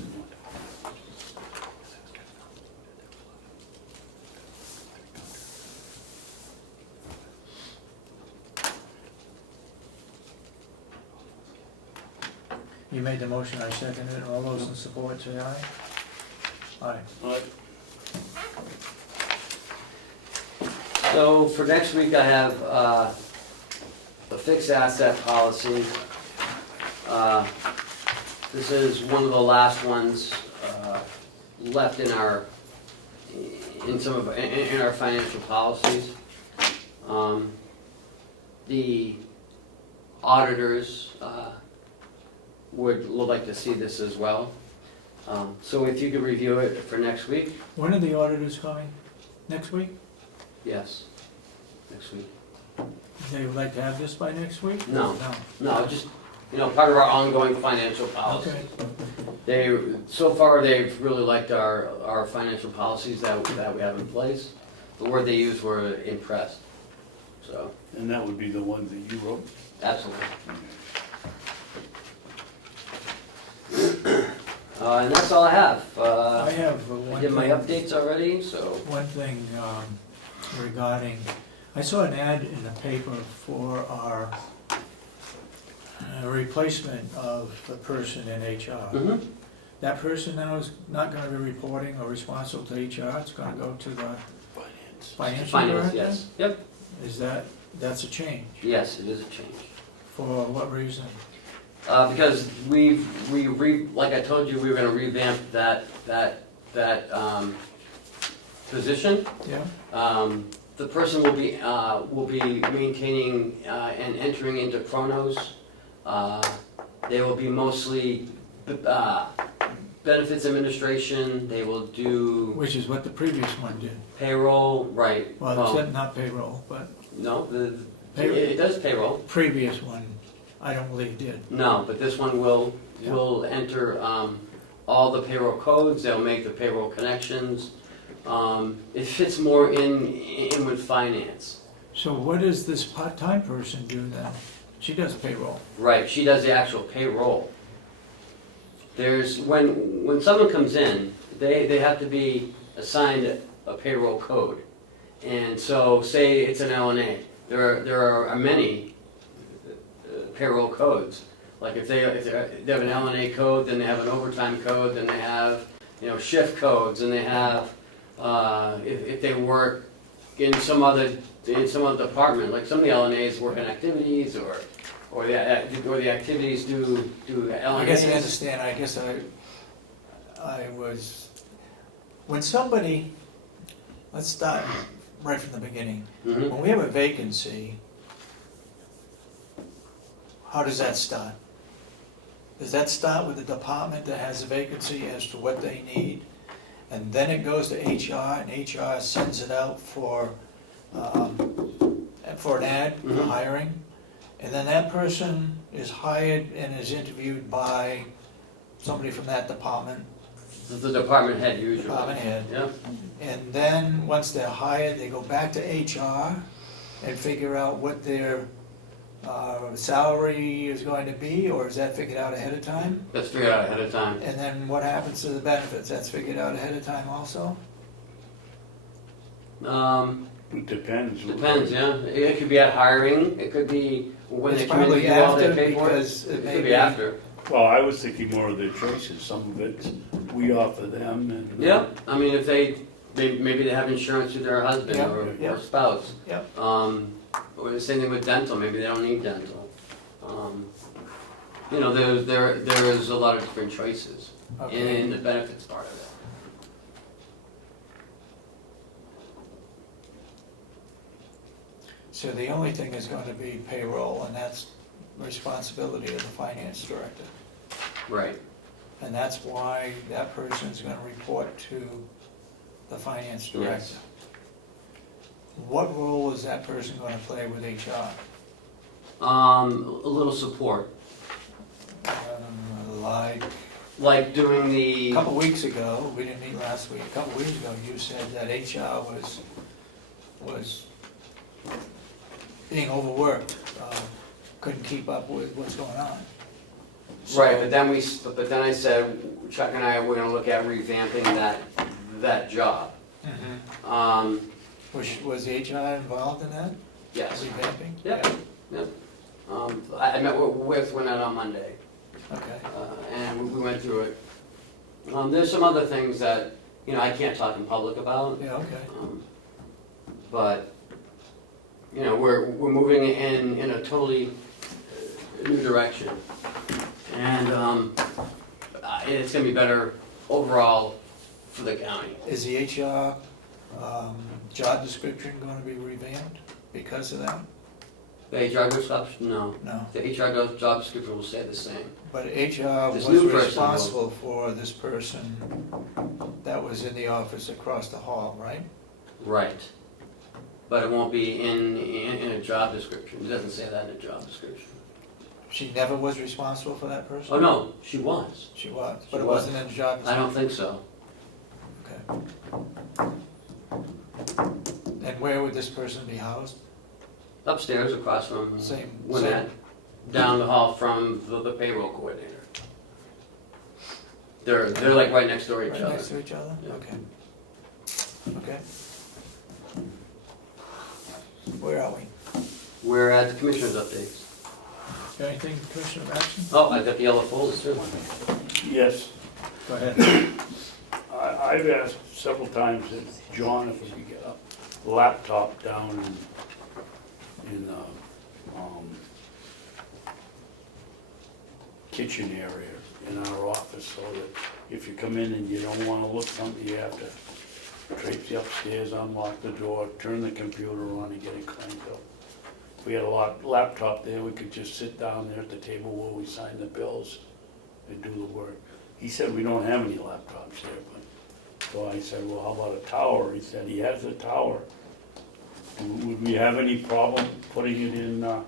You made the motion, I seconded it. All those in support, say aye. Aye. All right. So for next week, I have a fixed asset policy. This is one of the last ones left in our financial policies. The auditors would like to see this as well. So if you could review it for next week, When are the auditors coming? Next week? yes, next week. They would like to have this by next week? No. No, just, part of our ongoing financial policy. Okay. So far, they've really liked our financial policies that we have in place. The word they used were impressed, so, And that would be the one that you wrote? absolutely. And that's all I have. I have I one did my thing, updates already, so, one thing regarding, I saw an ad in the paper for our replacement of the person in HR. mhm. That person now is not gonna be reporting or responsible to HR, it's gonna go to the Finance. financial Finance, director? yes, yep, Is that's a change? yes, it is a change. For what reason? Because like I told you, we were gonna revamp that position. Yeah? The person will be maintaining and entering into Chronos. They will be mostly benefits administration, they will do Which is what the previous one did. payroll, right. Well, except not payroll, but No, Payroll. it does payroll. previous one, I don't believe did. No, but this one will enter all the payroll codes, they'll make the payroll connections. It fits more in with finance. So what does this part-time person do then? She does payroll. Right, she does the actual payroll. There's, when someone comes in, they have to be assigned a payroll code. And so, say it's an LNA, there are many payroll codes. Like if they have an LNA code, then they have an overtime code, then they have, shift codes, and they have, if they work in some other department, like some of the LNAs work in activities, or the activities do LNAs. I guess I understand, I guess I was, when somebody, let's start right from the beginning. Mhm. When we have a vacancy, how does that start? Does that start with the department that has a vacancy as to what they need? and then it goes to HR, and HR sends it out for an ad, for Mhm. hiring, and then that person is hired and is interviewed by somebody from that department, The department head usually. department head. Yeah, And then, once they're hired, they go back to HR and figure out what their salary is going to be, or is that figured out ahead of time? that's figured out ahead of time. And then what happens to the benefits, that's figured out ahead of time also? It depends. Depends, yeah. It could be at hiring, it could be when they It's come in to probably do all their after, paperwork. because it It may could be. be after. Well, I was thinking more of their choices, some of it we offer them and. Yeah, I mean, if maybe they have insurance through their husband Yeah, or yeah. spouse. Yep. Or the same thing with dental, maybe they don't need dental. You know, there is a lot of different choices Okay. in the benefits part of it. So the only thing is going to be payroll, and that's responsibility of the finance director. Right. And that's why that person's gonna report to the finance director. Yes. What role is that person gonna play with HR? A little support, Like, like doing a the, couple weeks ago, we didn't meet last week, a couple weeks ago, you said that HR was being overworked, couldn't keep up with what's going on. right, but then I said, Chuck and I, we're gonna look at revamping that job. Mhm. Was the HR involved in that, Yes. revamping? Yep. I met with Winnet on Monday, Okay, and we went through it. There's some other things that, you know, I can't talk in public about, yeah, okay. but, you know, we're moving in a totally new direction. And it's gonna be better overall for the county. Is the HR job description gonna be revamped because of that? The HR description, no. No, The HR job description will stay the same. but HR This was new person will- responsible for this person that was in the office across the hall, right? Right. But it won't be in a job description. It doesn't say that in a job description. She never was responsible for that person? Oh, no, she was. She was, She but it was. wasn't in the job I description? don't think so. Okay. And where would this person be housed? Upstairs across from Same- Winnet, down the hall from the payroll coordinator. They're like right next door to each Right other. next to each other? Yeah. Okay. Okay. Where are we? We're at the commissioner's updates. Got anything, Commissioner Babson? Oh, I got the yellow folders too. Yes, Go ahead. I've asked several times that John if we could get a laptop down in the kitchen area in our office, so that if you come in and you don't wanna look something, you have to traipse upstairs, unlock the door, turn the computer on and get it cranked up. If we had a laptop there, we could just sit down there at the table where we sign the bills and do the work. He said we don't have any laptops there, but, so I said, well, how about a tower? He said he has a tower. Would we have any problem putting it in,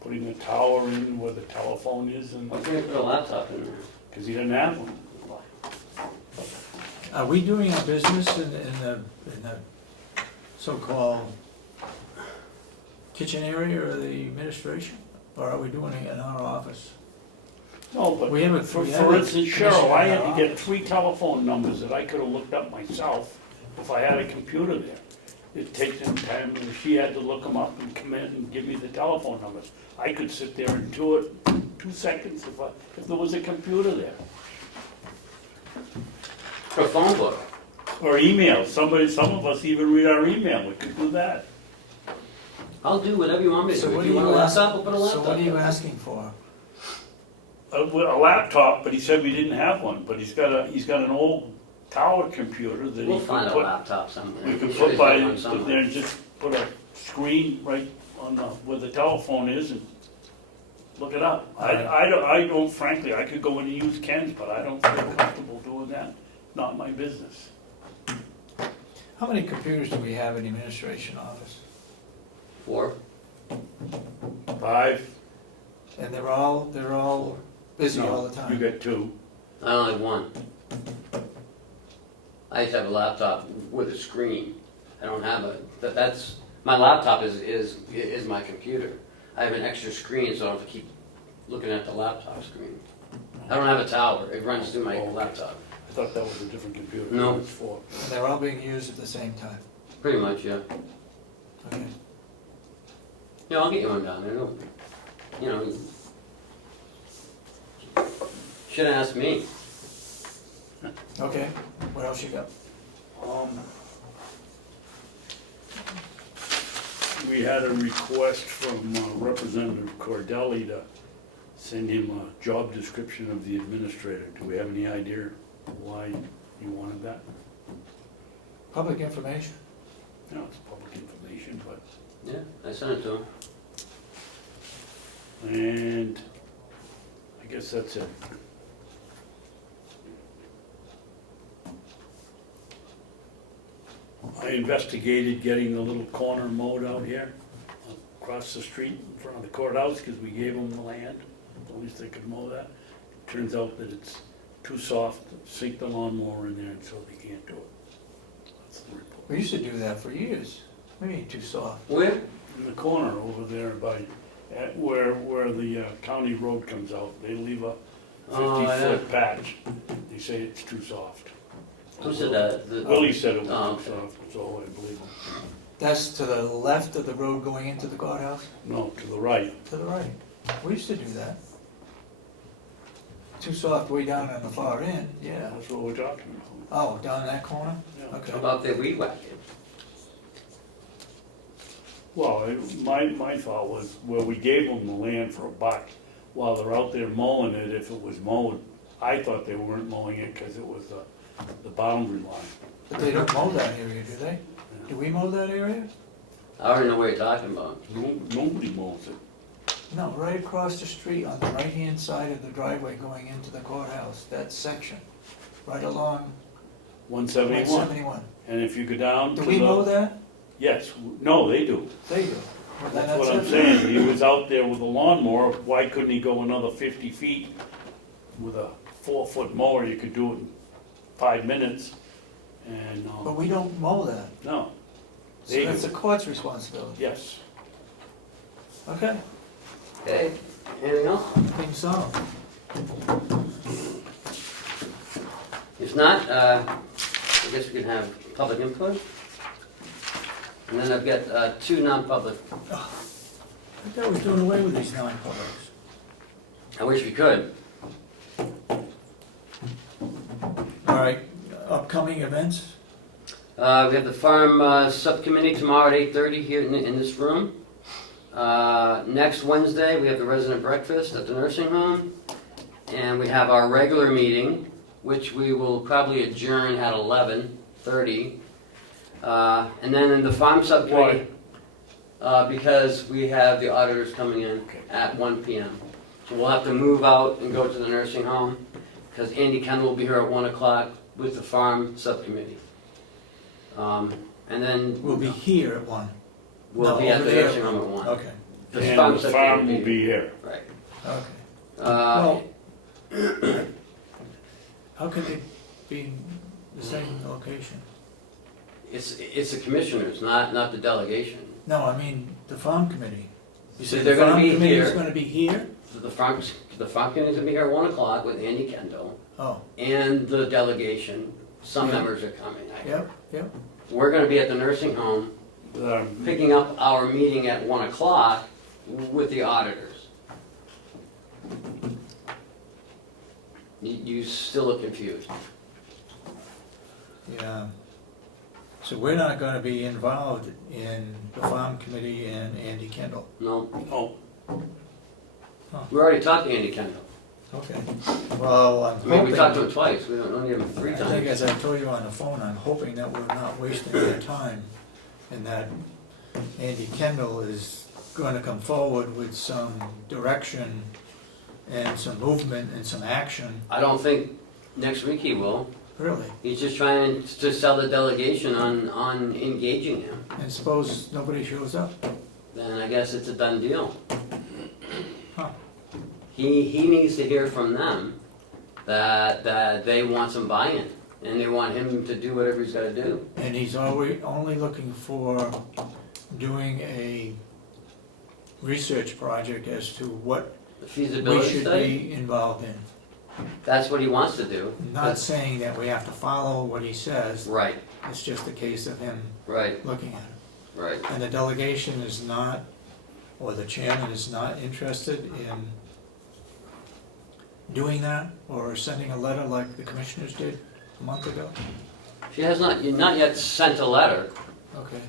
putting a tower in where the telephone is and, Why can't I put a laptop in there? cause he didn't have one. Are we doing our business in the so-called kitchen area or the administration? Or are we doing it in our office? No, but We have a- for we have a instance, Cheryl, I had to commissioner. get 3 telephone numbers that I could've looked up myself if I had a computer there. It takes them time, and she had to look them up and come in and give me the telephone numbers. I could sit there and do it 2 seconds if there was a computer there. A phone book. Or email, some of us even read our email, we could do that. I'll do whatever you want me to So do. what If are you want a you laptop, I'll put a So laptop. what are you in. asking for? A laptop, but he said we didn't have one, but he's got an old tower computer that he We'll could find a put. laptop somewhere. We I'm can sure put he's by, got one sit somewhere. there and just put a screen right on where the telephone is and look it up. I don't frankly, I could go in and use Ken's, but I don't feel comfortable doing that. not my business. How many computers do we have in the administration office? 4. 5? And they're all busy all the You time? got 2. I only have 1. I just have a laptop with a screen. I don't have that's, my laptop is my computer. I have an extra screen so I don't have to keep looking at the laptop screen. I don't have a tower, it runs through my Okay. laptop. I thought that was a different computer. No. It's 4. And they're all being used at the same time? Pretty much, yeah. Okay. Yeah, I'll get you one down there, you know. Should've asked me. Okay, what else you got? We had a request from Representative Cordelli to send him a job description of the administrator. Do we have any idea why you wanted that? Public information? No, it's public information, but, Yeah, I sent it to him. and I guess that's it. I investigated getting the little corner mowed out here, across the street in front of the courthouse, because we gave them the land, at least they could mow that. Turns out that it's too soft, sink the lawnmower in there, and so they can't do it. That's the report. We used to do that for years. We ain't too soft. Where? In the corner over there by, where the county road comes out, they leave a Oh, yeah. 50-foot patch. They say it's too soft. Who said that? Willie said it Oh, was too okay. soft, so I believe him. That's to the left of the road going into the courthouse? No, to the right. To the right. We used to do that. Too soft way down on the far end, yeah. That's what we're talking about. Oh, down that corner? Yeah. Okay. How about the weed whacker? Well, my thought was, well, we gave them the land for $1. While they're out there mowing it, if it was mowed, I thought they weren't mowing it because it was the boundary line. But they don't mow that area, do they? Do we mow that area? I already know what you're talking about. Nobody mows it. No, right across the street on the right-hand side of the driveway going into the courthouse, that section, right along 171. 171. And if you go down to Do the... we mow that? Yes, no, they do. They do. Well, then That's what I'm it. saying. He was out there with a lawnmower, why couldn't he go another 50 feet with a 4-foot mower? You could do it in 5 minutes, and, But we don't mow that. no, So they that's the do. court's responsibility. Yes. Okay, Okay, anything else? I think so. If not, I guess we can have public input. And then I've got 2 non-public. I thought we were doing away with these non-publics. I wish we could. All right, upcoming events? We have the farm subcommittee tomorrow at 8:30 here in this room. Next Wednesday, we have the resident breakfast at the nursing home. And we have our regular meeting, which we will probably adjourn at 11:30. And then in the farm subcommittee, because we have the auditors coming in at 1 p.m. So we'll have to move out and go to the nursing home, because Andy Kendall will be here at 1 o'clock with the farm subcommittee. And then We'll be here at 1. we'll No, be at over the there. nursing home at 1. Okay, The And farm the subcommittee farm will be here. Right. okay. Uh, Well, how can they be in the same location? It's the commissioners, not the delegation. No, I mean, the farm committee. You said They're the gonna farm be committee is here. gonna be here? So the farm committee's gonna be here at 1 o'clock with Andy Kendall Oh, and the delegation. Some Yeah. members are coming. yep, yep. We're gonna be at the nursing home, picking up our meeting at 1 o'clock with the auditors. You still look confused. Yeah. So we're not gonna be involved in the farm committee and Andy Kendall? No, Oh, we already talked to Andy Kendall. Okay. Well, I'm I mean, we talked to hoping, him twice, we don't need him 3 I think times. as I told you on the phone, I'm hoping that we're not wasting their time and that Andy Kendall is gonna come forward with some direction and some movement and some action. I don't think next week he will. Really? He's just trying to sell the delegation on engaging him. And suppose nobody shows up? Then I guess it's a done deal. Huh. He needs to hear from them that they want some buy-in, and they want him to do whatever he's gotta do. And he's always only looking for doing a research project as to what The we feasibility should study, be involved in. that's what he wants to do. Not saying that we have to follow what he says, Right, it's just a case of him right, looking at it. right. And the delegation is not, or the chairman is not interested in doing that, or sending a letter like the commissioners did a month ago? She has not yet sent a letter, Okay,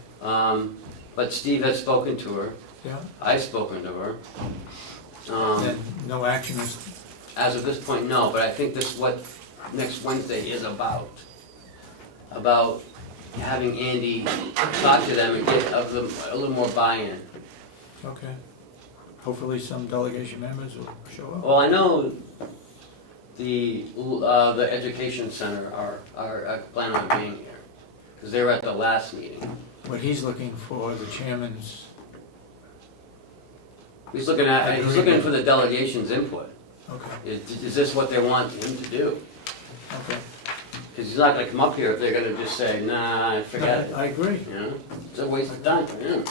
but Steve has spoken to her. yeah, I've spoken to her. then no action is, As of this point, no, but I think this is what next Wednesday is about. About having Andy talk to them and get of them a little more buy-in. okay. Hopefully some delegation members will show up. Well, I know the education center are planning on being here, because they were at the last meeting. But he's looking for the chairman's, He's looking for the delegation's input. okay, Is this what they want him to do? okay. Because he's not gonna come up here if they're gonna just say, nah, forget it, I agree. you know? It's a waste of time for him.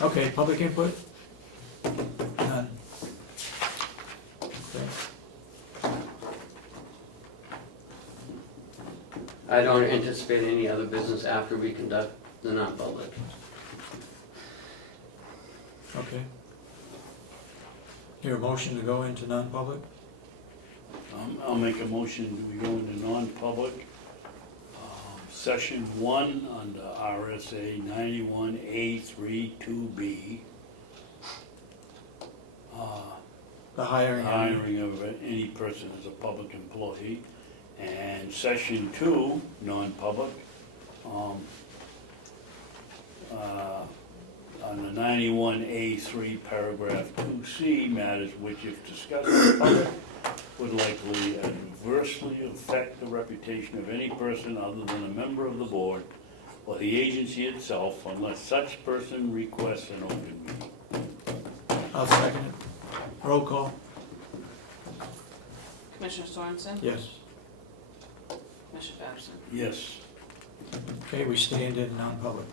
Okay, public input? None. Okay. I don't anticipate any other business after we conduct the non-public. Okay. Hear a motion to go into non-public? I'll make a motion, we go into non-public, session 1 under RSA 91A32B. The hiring. Hiring of any person as a public employee. And session 2, non-public, on the 91A3 paragraph 2C, matters which if discussed in public would likely adversely affect the reputation of any person other than a member of the board or the agency itself unless such person requests an open meeting. I'll second it. Roll call? Commissioner Sorensen? Yes. Commissioner Babson? Yes. Okay, we stand in non-public.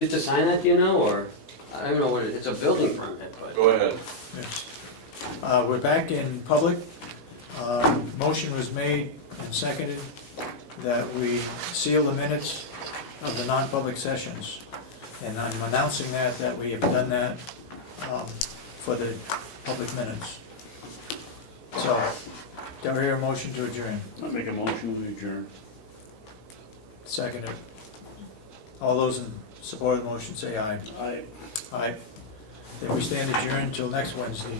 Just to sign that, do you know, or, I don't know what it's a building permit, but. Go ahead. Yes. We're back in public. Motion was made and seconded that we seal the minutes of the non-public sessions. And I'm announcing that we have done that for the public minutes. So, do I hear a motion to adjourn? I'll make a motion, we adjourn. Seconded. All those in support of the motion say aye. Aye. Aye. Then we stand adjourned until next Wednesday.